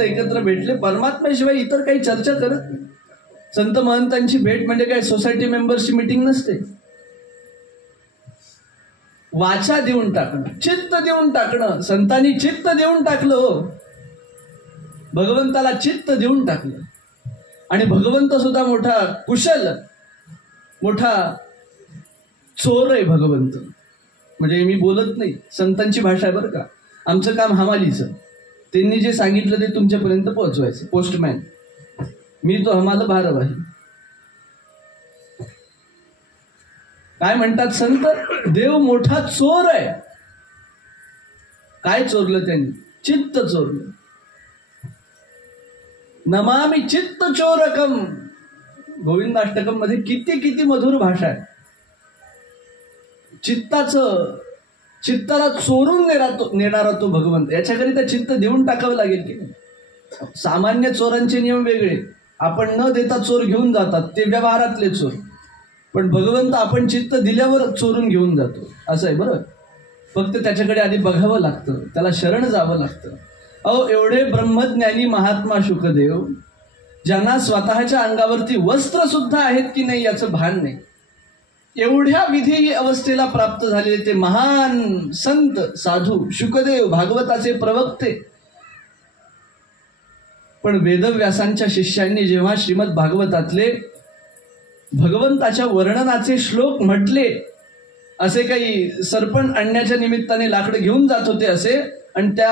एकत्र भेटले, परमात्म्याशिवाय इतर काही चर्चा करत नाही. संत महंतांची भेट म्हणजे काय, सोसायटी मेंबरची मीटिंग नसते. वाचा देऊन टाकणं, चित्त देऊन टाकणं. संतांनी चित्त देऊन टाकलं हो. भगवंताला चित्त देऊन टाकलं. आणि भगवंत सुद्धा मोठा कुशल, मोठा चोर आहे भगवंत. म्हणजे मी बोलत नाही, संतांची भाषा आहे बरं का. आमचं काम हमालीचं. त्यांनी जे सांगितलं ते तुमच्यापर्यंत पोहोचवायचं. पोस्टमॅन मी, तो हमाला भारवाही. काय म्हणतात संत, देव मोठा चोर आहे. काय चोरलं त्यांनी? चित्त चोरलं. नमामि चित्त चोरकम. गोविंदाष्टकम मध्ये किती किती मधुर भाषा आहे. चित्ताचं चित्ताला चोरून नेणारा तो भगवंत. याच्याकरिता चित्त देऊन टाकावं लागेल की नाही. सामान्य चोरांचे नियम वेगळे, आपण न देता चोर घेऊन जातात, ते व्यवहारातले चोर. पण भगवंत आपण चित्त दिल्यावर चोरून घेऊन जातो, असं आहे बरं. फक्त त्याच्याकडे आधी बघावं लागतं, त्याला शरण जावं लागतं. अहो, एवढे ब्रह्मज्ञानी महात्मा शुकदेव, ज्यांना स्वतःच्या अंगावरती वस्त्र सुद्धा आहेत की नाही याचं भान नाही, एवढ्या विधेयी अवस्थेला प्राप्त झालेले ते महान संत साधू शुकदेव, भागवताचे प्रवक्ते. पण वेदव्यासांच्या शिष्यांनी जेव्हा श्रीमद भागवतातले भगवंताच्या वर्णनाचे श्लोक म्हटले, असे काही सरपण आणण्याच्या निमित्ताने लाकडं घेऊन जात होते असे, आणि त्या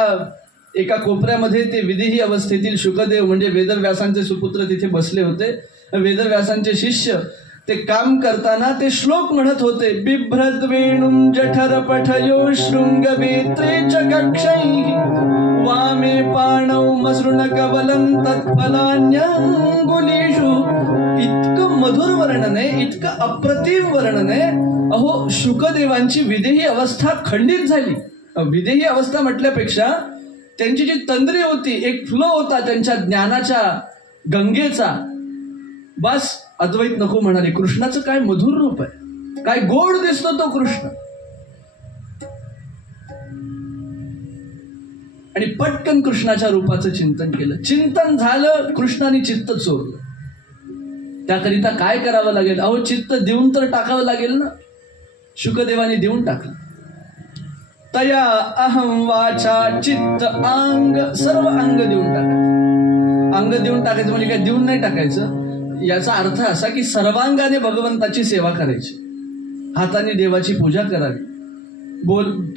एका कोपऱ्यामध्ये ते विधेयी अवस्थेतील शुकदेव म्हणजे वेदव्यासांचे सुपुत्र तिथे बसले होते. वेदव्यासांचे शिष्य ते काम करताना ते श्लोक म्हणत होते. बिभ्रद वेणुं जठर पठयो शृंगवेत्रे च कक्षैः वामे पाणौ मसृण कवलं तत्फलान्यंगुलीषु. इतकं मधुर वर्णन आहे, इतकं अप्रतिम वर्णन आहे. अहो, शुकदेवांची विधेयी अवस्था खंडित झाली. विधेयी अवस्था म्हटल्यापेक्षा त्यांची जी तंद्री होती, एक फ्लो होता त्यांच्या ज्ञानाच्या गंगेचा, बस अद्वैत नको म्हणाले. कृष्णाचं काय मधुर रूप आहे, काय गोड दिसतो तो कृष्ण. आणि पटकन कृष्णाच्या रूपाचं चिंतन केलं. चिंतन झालं, कृष्णाने चित्त चोरलं. त्याकरिता काय करावं लागेल? अहो, चित्त देऊन तर टाकावं लागेल ना. शुकदेवाने देऊन टाकलं. तया अहम वाचा चित्त अंग, सर्व अंग देऊन टाकायचं. अंग देऊन टाकायचं म्हणजे काय? देऊन नाही टाकायचं. याचा अर्थ असा की सर्वांगाने भगवंताची सेवा करायची. हाताने देवाची पूजा करावी,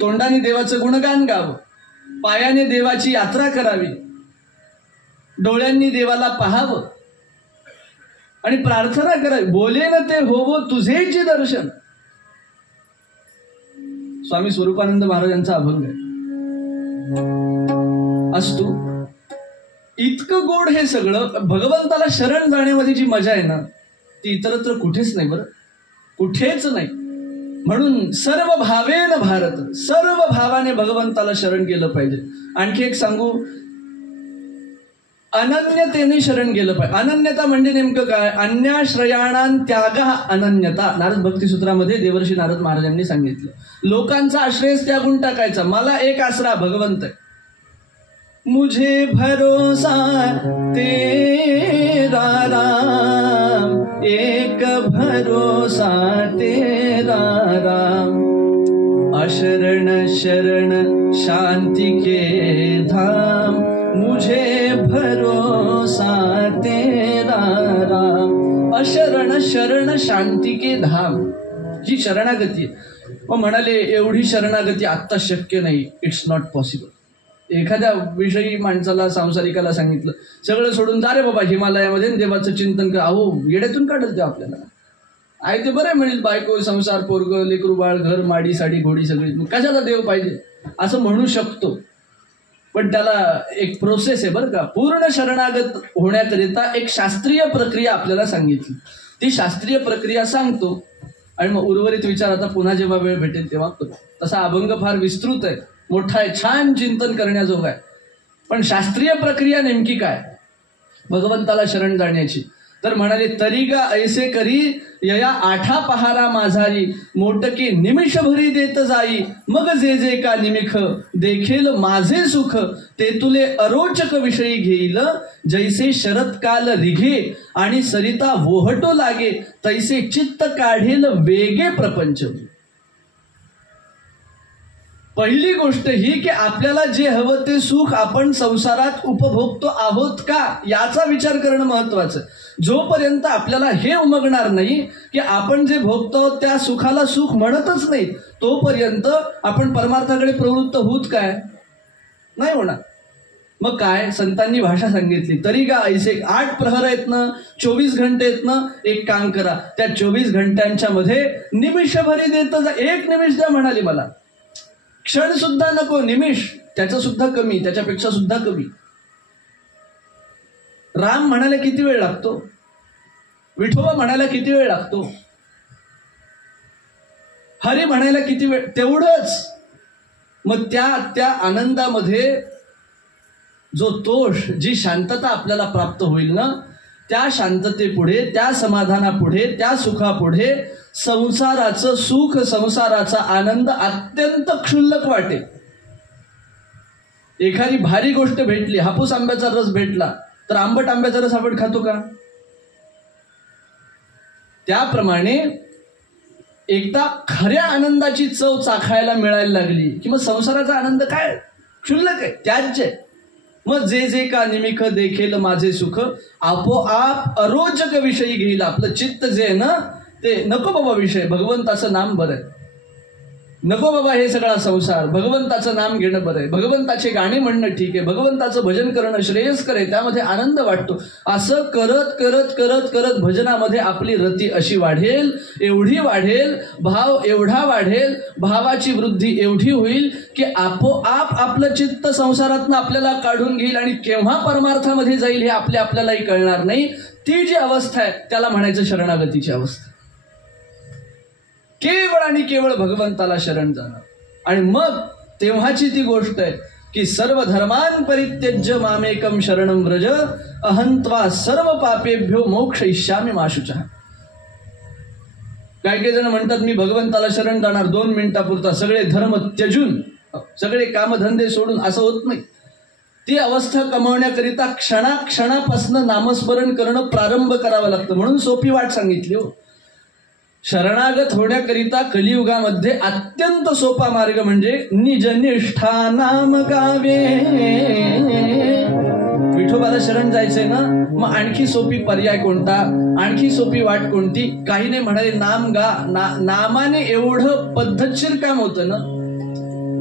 तोंडाने देवाचं गुणगान गावं, पायाने देवाची यात्रा करावी, डोळ्यांनी देवाला पाहावं आणि प्रार्थना करावी. बोले न ते होवो तुझेची दर्शन. स्वामी स्वरूपानंद महाराजांचा अभंग आहे. असतो इतकं गोड हे सगळं. भगवंताला शरण जाण्यामध्ये जी मजा आहे ना, ती इतरत्र कुठेच नाही बरं, कुठेच नाही. म्हणून सर्व भावेन भारत, सर्व भावाने भगवंताला शरण गेलं पाहिजे. आणखी एक सांगू, अनन्यतेने शरण गेलं पाहिजे. अनन्यता म्हणजे नेमकं काय? अन्याश्रयाणां त्याग अनन्यता. नारद भक्तिसूत्रामध्ये देवर्षी नारद महाराजांनी सांगितलं, लोकांचा आश्रयच त्यागून टाकायचा. मला एक आसरा भगवंत आहे. मुझे भरोसा तेरा राम, एक भरोसा तेरा राम. अशरण शरण शांति के धाम, मुझे भरोसा तेरा राम. अशरण शरण शांति के धाम, जी शरणागती. व म्हणाले एवढी शरणागती आत्ता शक्य नाही, इट्स नॉट पॉसिबल. एखाद्या विषयी माणसाला, सांसारिकाला सांगितलं, सगळं सोडून जा रे बाबा हिमालयामध्ये देवाचं चिंतन कर. अहो, येड्यातून काढल ते आपल्याला. आहे ते बरं म्हणेल, बायको, संसार, पोरग, लेकरू, बाळ, घर, माडी, साडी, घोडी सगळी, कशाला देव पाहिजे असं म्हणू शकतो. पण त्याला एक प्रोसेस आहे बरं का. पूर्ण शरणागत होण्याकरिता एक शास्त्रीय प्रक्रिया आपल्याला सांगितली. ती शास्त्रीय प्रक्रिया सांगतो आणि मग उर्वरित विचार आता पुन्हा जेव्हा वेळ भेटेल तेव्हा करू. तसा अभंग फार विस्तृत आहे, मोठा आहे, छान चिंतन करण्याजोगा आहे. पण शास्त्रीय प्रक्रिया नेमकी काय भगवंताला शरण जाण्याची? तर म्हणाले, तरी गा ऐसे करी यया आठा पहारा माझारी, मोटके निमिष भरी देत जाई, मग जे जे का निमिख देखेल माझे सुख, ते तुले अरोचक विषयी घेईल, जैसे शरतकाल रिघे आणि सरिता वोहटो लागे, तैसे चित्त काढेल वेगे प्रपंच. पहिली गोष्ट ही की आपल्याला जे हवं ते सुख आपण संसारात उपभोगतो आहोत का याचा विचार करणं महत्वाचं. जोपर्यंत आपल्याला हे उमगणार नाही की आपण जे भोगतो त्या सुखाला सुख म्हणतच नाही, तोपर्यंत आपण परमार्थाकडे प्रवृत्त होत काय नाही होणार. मग काय संतांनी भाषा सांगितली, तरी का ऐसे 8 प्रहर आहेत ना, 24 घंटे आहेत ना, एक काम करा, त्या 24 घंट्यांच्या मध्ये निमिषभरी देत जा. 1 निमिष द्या म्हणाले मला, क्षण सुद्धा नको, निमिष त्याचं सुद्धा कमी, त्याच्यापेक्षा सुद्धा कमी. राम म्हणायला किती वेळ लागतो, विठोबा म्हणायला किती वेळ लागतो, हरी म्हणायला किती वेळ, तेवढंच मग त्या आनंदामध्ये जो तोष, जी शांतता आपल्याला प्राप्त होईल ना, त्या शांततेपुढे, त्या समाधानापुढे, त्या सुखापुढे संसाराचं सुख, संसाराचा आनंद अत्यंत क्षुल्लक वाटेल. एखादी भारी गोष्ट भेटली, हापूस आंब्याचा रस भेटला, तर आंबट आंब्याचा रस आपण खातो का? त्याप्रमाणे एकदा खऱ्या आनंदाची चव चाखायला मिळायला लागली की मग संसाराचा आनंद काय क्षुल्लक आहे, त्याज्य आहे. मग जे जे का निमिख देखेल माझे सुख, आपोआप अरोचक विषयी घेईल. आपलं चित्त जे आहे ना, ते नको बाबा विषय, भगवंताचं नाम बरं आहे. नको बाबा हे सगळा संसार, भगवंताचं नाम घेणं बरं आहे, भगवंताचे गाणे म्हणणं ठीक आहे, भगवंताचं भजन करणं श्रेयस्कर आहे, त्यामध्ये आनंद वाटतो. असं करत करत करत करत भजनामध्ये आपली रती अशी वाढेल, एवढी वाढेल, भाव एवढा वाढेल, भावाची वृद्धी एवढी होईल की आपोआप आपलं चित्त संसारातनं आपल्याला काढून घेईल आणि केव्हा परमार्थामध्ये जाईल हे आपल्यालाही कळणार नाही. ती जी अवस्था आहे त्याला म्हणायचं शरणागतीची अवस्था. केवळ आणि केवळ भगवंताला शरण जाणार. आणि मग तेव्हाची ती गोष्ट आहे की सर्व धर्मान परित्यज्य मामेकम शरणं व्रज, अहंत्वा सर्व पापेभ्यो मोक्षयिष्यामि मा शुचः. काही जण म्हणतात मी भगवंताला शरण जाणार 2 मिनिटापुरता, सगळे धर्म त्यजून, सगळे कामधंदे सोडून. असं होत नाही. ती अवस्था कमावण्याकरिता क्षणाक्षणापासून नामस्मरण करणं प्रारंभ करावं लागतं. म्हणून सोपी वाट सांगितली हो. शरणागत होण्याकरिता कलियुगामध्ये अत्यंत सोपा मार्ग म्हणजे निजनिष्ठा नाम गावे. विठोबाला शरण जायचंय ना, मग आणखी सोपी पर्याय कोणता, आणखी सोपी वाट कोणती? काही नाही म्हणाले, नाम गा. नामाने एवढं पद्धतशीर काम होतं ना,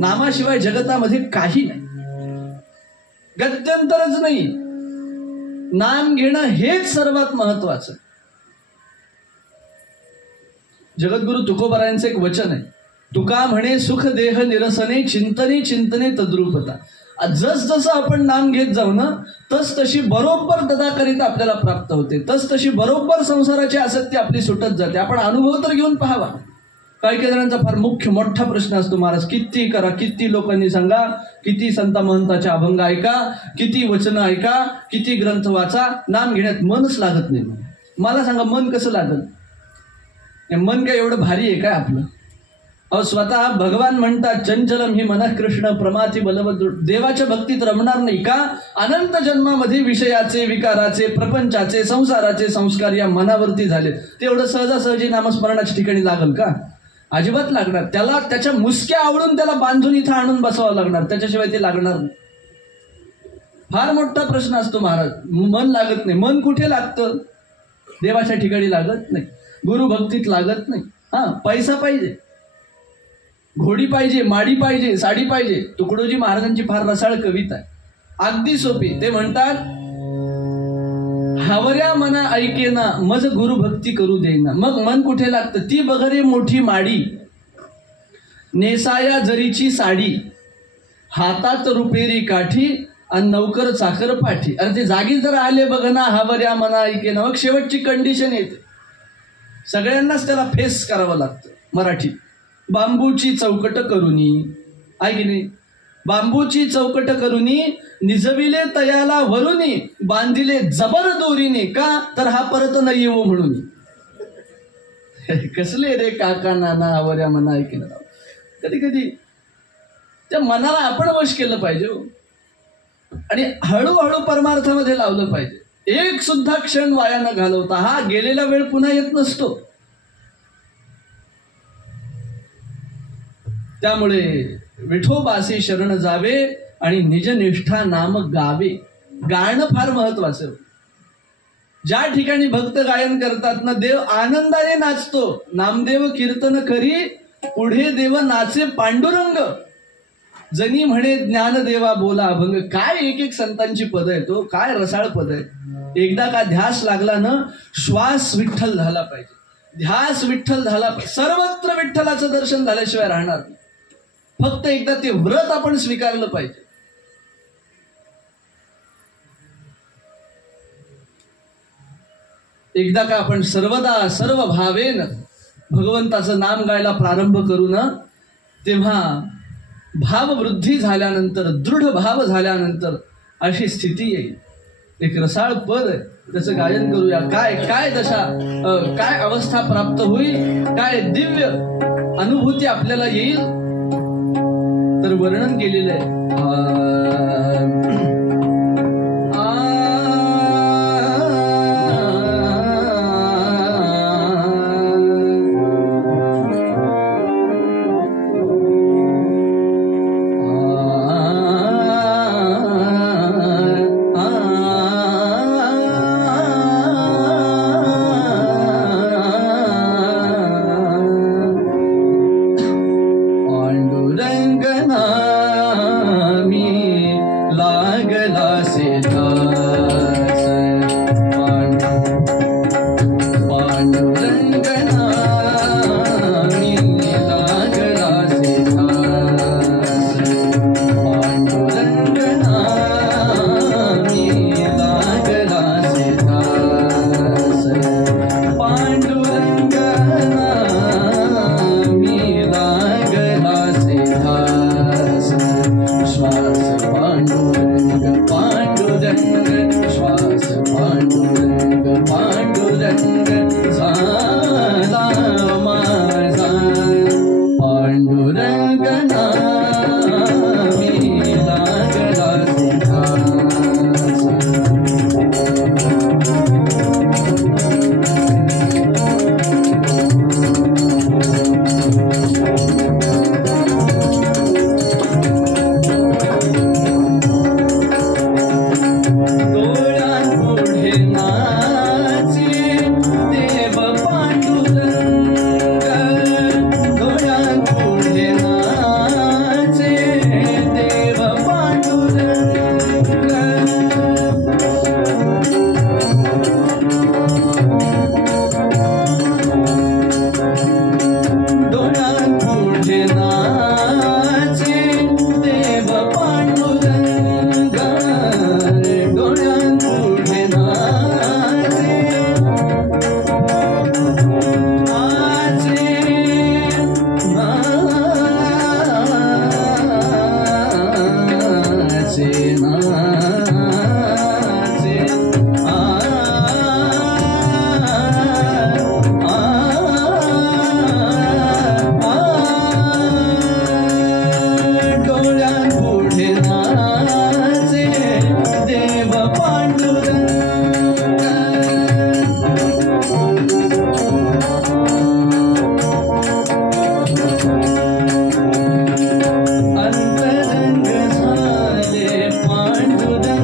नामाशिवाय जगतामध्ये काही नाही, गत्यंतरच नाही. नाम घेणं हेच सर्वात महत्वाचं. जगद्गुरु तुकोबारायांचं एक वचन आहे, तुका म्हणे सुख देह निरसने, चिंतने चिंतने तद्रूपता. जसजसं आपण नाम घेत जाऊ ना, तस तशी बरोबर तदाकरिता आपल्याला प्राप्त होते, तस तशी बरोबर संसाराची आसक्ती आपली सुटत जाते. आपण अनुभव तर घेऊन पाहावा. काही जणांचा फार मोठा प्रश्न असतो, महाराज किती करा, किती लोकांनी सांगा, किती संत महंताच्या अभंग ऐका, किती वचनं ऐका, किती ग्रंथ वाचा, नाम घेण्यात मनच लागत नाही. मला सांगा, मन कसं लागल? मन काय एवढं भारी आहे काय आपलं? अहो, स्वतः भगवान म्हणतात, चंचलम ही मनः कृष्ण प्रमाथी बलवदृढ. देवाच्या भक्तीत रमणार नाही का? अनंत जन्मामध्ये विषयाचे, विकाराचे, प्रपंचाचे, संसाराचे संस्कार या मनावरती झाले. तेवढं सहजासहजी नामस्मरणाच्या ठिकाणी लागल का? अजिबात लागणार. त्याला त्याच्या मुसक्या आवडून त्याला बांधून इथं आणून बसावं लागणार, त्याच्याशिवाय ते लागणार नाही. फार मोठा प्रश्न असतो महाराज. मन लागत नाही. मन कुठे लागतं? देवाच्या ठिकाणी लागत नाही, गुरुभक्तीत लागत नाही. पैसा पाहिजे, घोडी पाहिजे, माडी पाहिजे, साडी पाहिजे. तुकडोजी महाराजांची फार रसाळ कविता आहे, अगदी सोपी. ते म्हणतात, हावऱ्या मना ऐकेना, मज गुरुभक्ती करू देना. मग मन कुठे लागतं? ती बघरे मोठी माडी, नेसाया जरीची साडी, हातात रुपेरी काठी, आणि नौकर चाकर पाठी. अरे ते जागी जर आले बघ ना, हावऱ्या मना ऐकेना, मग शेवटची कंडिशन येते. सगळ्यांनाच त्याला फेस करावं लागतं. मराठी बांबूची चौकट करुनी, आहे की नाही? बांबूची चौकट करुनी, निजविले तयाला वरुनी, बांधिले जबर दोरीने. का? तर हा परत न येऊ म्हणून. कसले रे काका नाना आवऱ्या मना ऐकेना. कधी कधी त्या मनाला आपण वश केलं पाहिजे आणि हळूहळू परमार्थामध्ये लावलं पाहिजे. एक सुद्धा क्षण वाया न घालवता. हा गेलेला वेळ पुन्हा येत नसतो. त्यामुळे विठोबासी शरण जावे आणि निजनिष्ठा नाम गावे. गाणं फार महत्वाचं. ज्या ठिकाणी भक्त गायन करतात ना, देव आनंदाने नाचतो. नामदेव कीर्तन करी, पुढे देव नाचे पांडुरंग. जनी म्हणे ज्ञानदेवा बोला अभंग. काय एक एक संतांची पद आहे, तो काय रसाळ पद आहे. एकदा का ध्यास लागला ना, श्वास विठ्ठल झाला पाहिजे, ध्यास विठ्ठल झाला पाहिजे. सर्वत्र विठ्ठलाचं दर्शन झाल्याशिवाय राहणार नाही. फक्त एकदा ते व्रत आपण स्वीकारलं पाहिजे. एकदा का आपण सर्वदा सर्व भावेन भगवंताचं नाम गायला प्रारंभ करू ना, तेव्हा भाववृद्धी झाल्यानंतर, दृढ भाव झाल्यानंतर अशी स्थिती येईल. एक रसाळ पद आहे, त्याचं गायन करूया. काय काय दशा, काय अवस्था प्राप्त होईल, काय दिव्य अनुभूती आपल्याला येईल, तर वर्णन केलेलं आहे. अंतरंग झाले पांडुरंग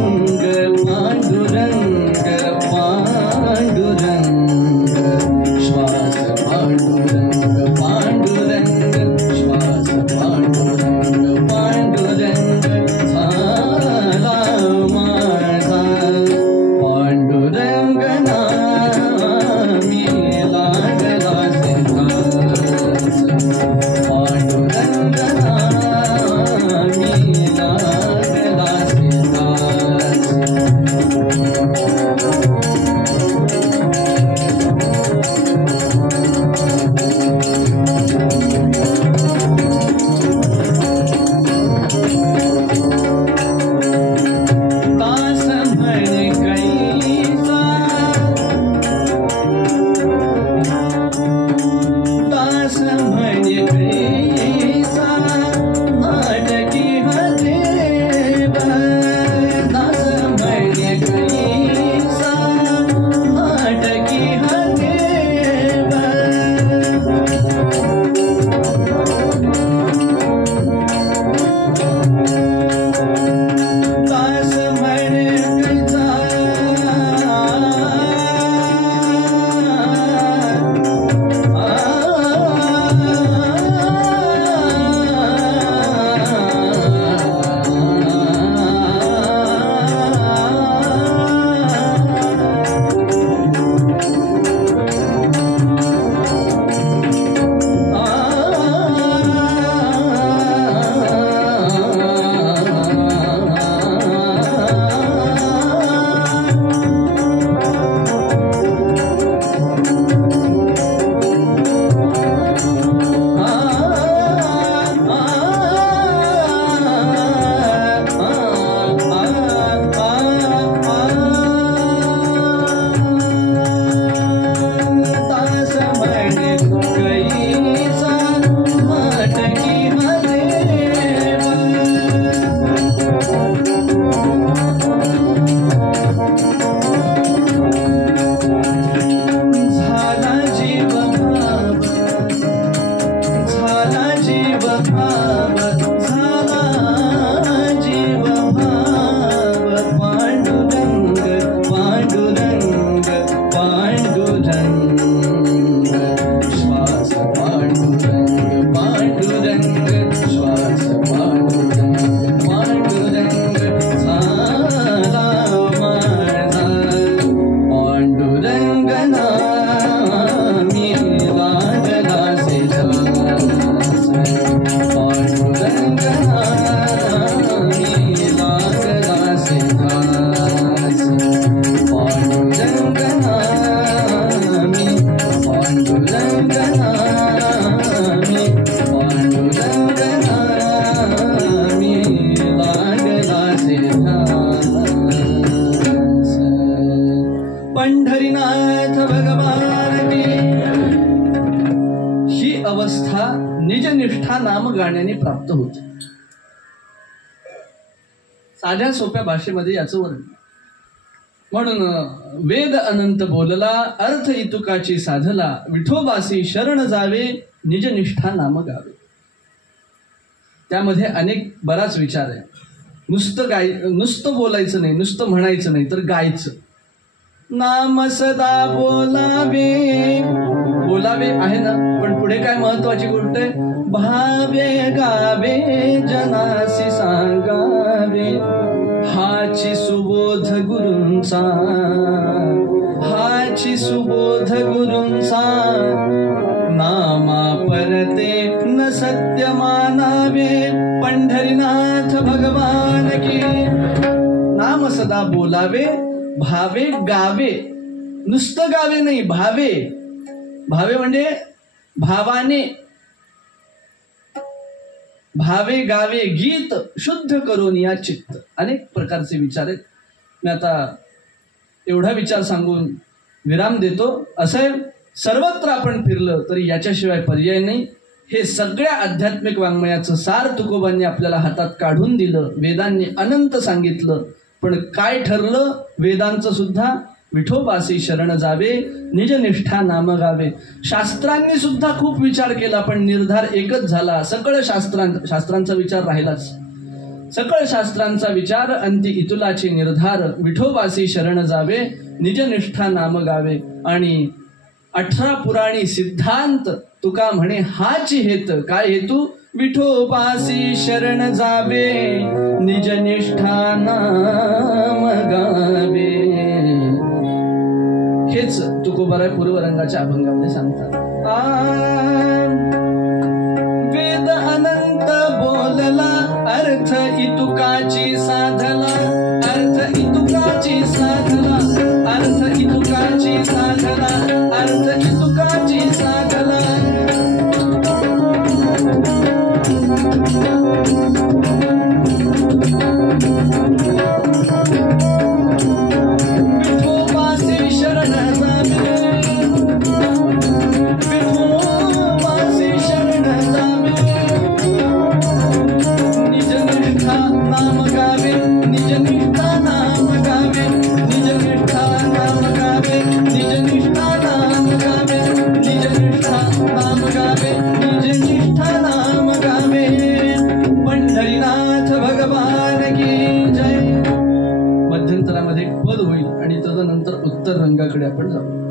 गाण्याने प्राप्त होते. साध्या सोप्या भाषेमध्ये याचं वर्णन. म्हणून वेद अनंत बोलला, अर्थ इतुकाची साधला, विठोबासी शरण जावे, निजनिष्ठा नाम गावे. त्यामध्ये बराच विचार आहे. नुसतं बोलायचं नाही, नुसतं म्हणायचं नाही, तर गायचं. नाम सदा बोलावे, बोलावे आहे ना, पण पुढे काय महत्वाची गोष्ट आहे, भावे गावे जनासी सांगावे, हाची सुबोध गुरूंचा, हाची सुबोध गुरूंचा, नामा परते न सत्य मानावे, पंढरीनाथ भगवान की. नाम सदा बोलावे, भावे गावे, नुसतं गावे नाही, भावे. भावे म्हणजे भावाने, भावे गावे गीत शुद्ध करून या चित्त. अनेक प्रकारचे विचार आहेत. मी आता एवढा विचार सांगून विराम देतो. असं आहे, सर्वत्र आपण फिरलं तरी याच्याशिवाय पर्याय नाही. हे सगळ्या आध्यात्मिक वाङ्मयाचं सार तुकोबांनी आपल्याला हातात काढून दिलं. वेदांनी अनंत सांगितलं, पण काय ठरलं वेदांचं सुद्धा, विठोबासी शरण जावे, निजनिष्ठा नाम गावे. शास्त्रांनी सुद्धा खूप विचार केला, पण निर्धार एकच झाला. सकळ शास्त्रांचा विचार राहिलाच. सकळ शास्त्रांचा विचार अंती इतुलाचे निर्धार, विठोबासी शरण जावे, निजनिष्ठा नाम गावे. आणि 18 पुराणी सिद्धांत तुका म्हणे हाची हेत. काय हेतू? विठोबासी शरण जावे, निजनिष्ठा नाम गावे. हेच तुकोबाराय पूर्वरंगाच्या अभंगामध्ये सांगतात. वेद अनंत बोलला, अर्थ इतुकाची साधला, अर्थ इतुकाची साधला, अर्थ इतुकाची साधला, अर्थ इतुकाची साधला. विठोबासी शरण जावे, विठोबासी शरण जावे, निजनिष्ठा नाम गावे, निजनिष्ठा नाम गावे, निजनिष्ठा नाम गावे, निजनिष्ठा नाम गावे, निजनिष्ठा नाम गावे, निजनिष्ठा नाम गावे. पंढरीनाथ भगवान की जय. मध्यंतरामध्ये एक पद होईल आणि तदनंतर उत्तर रंगाकडे आपण जाऊ.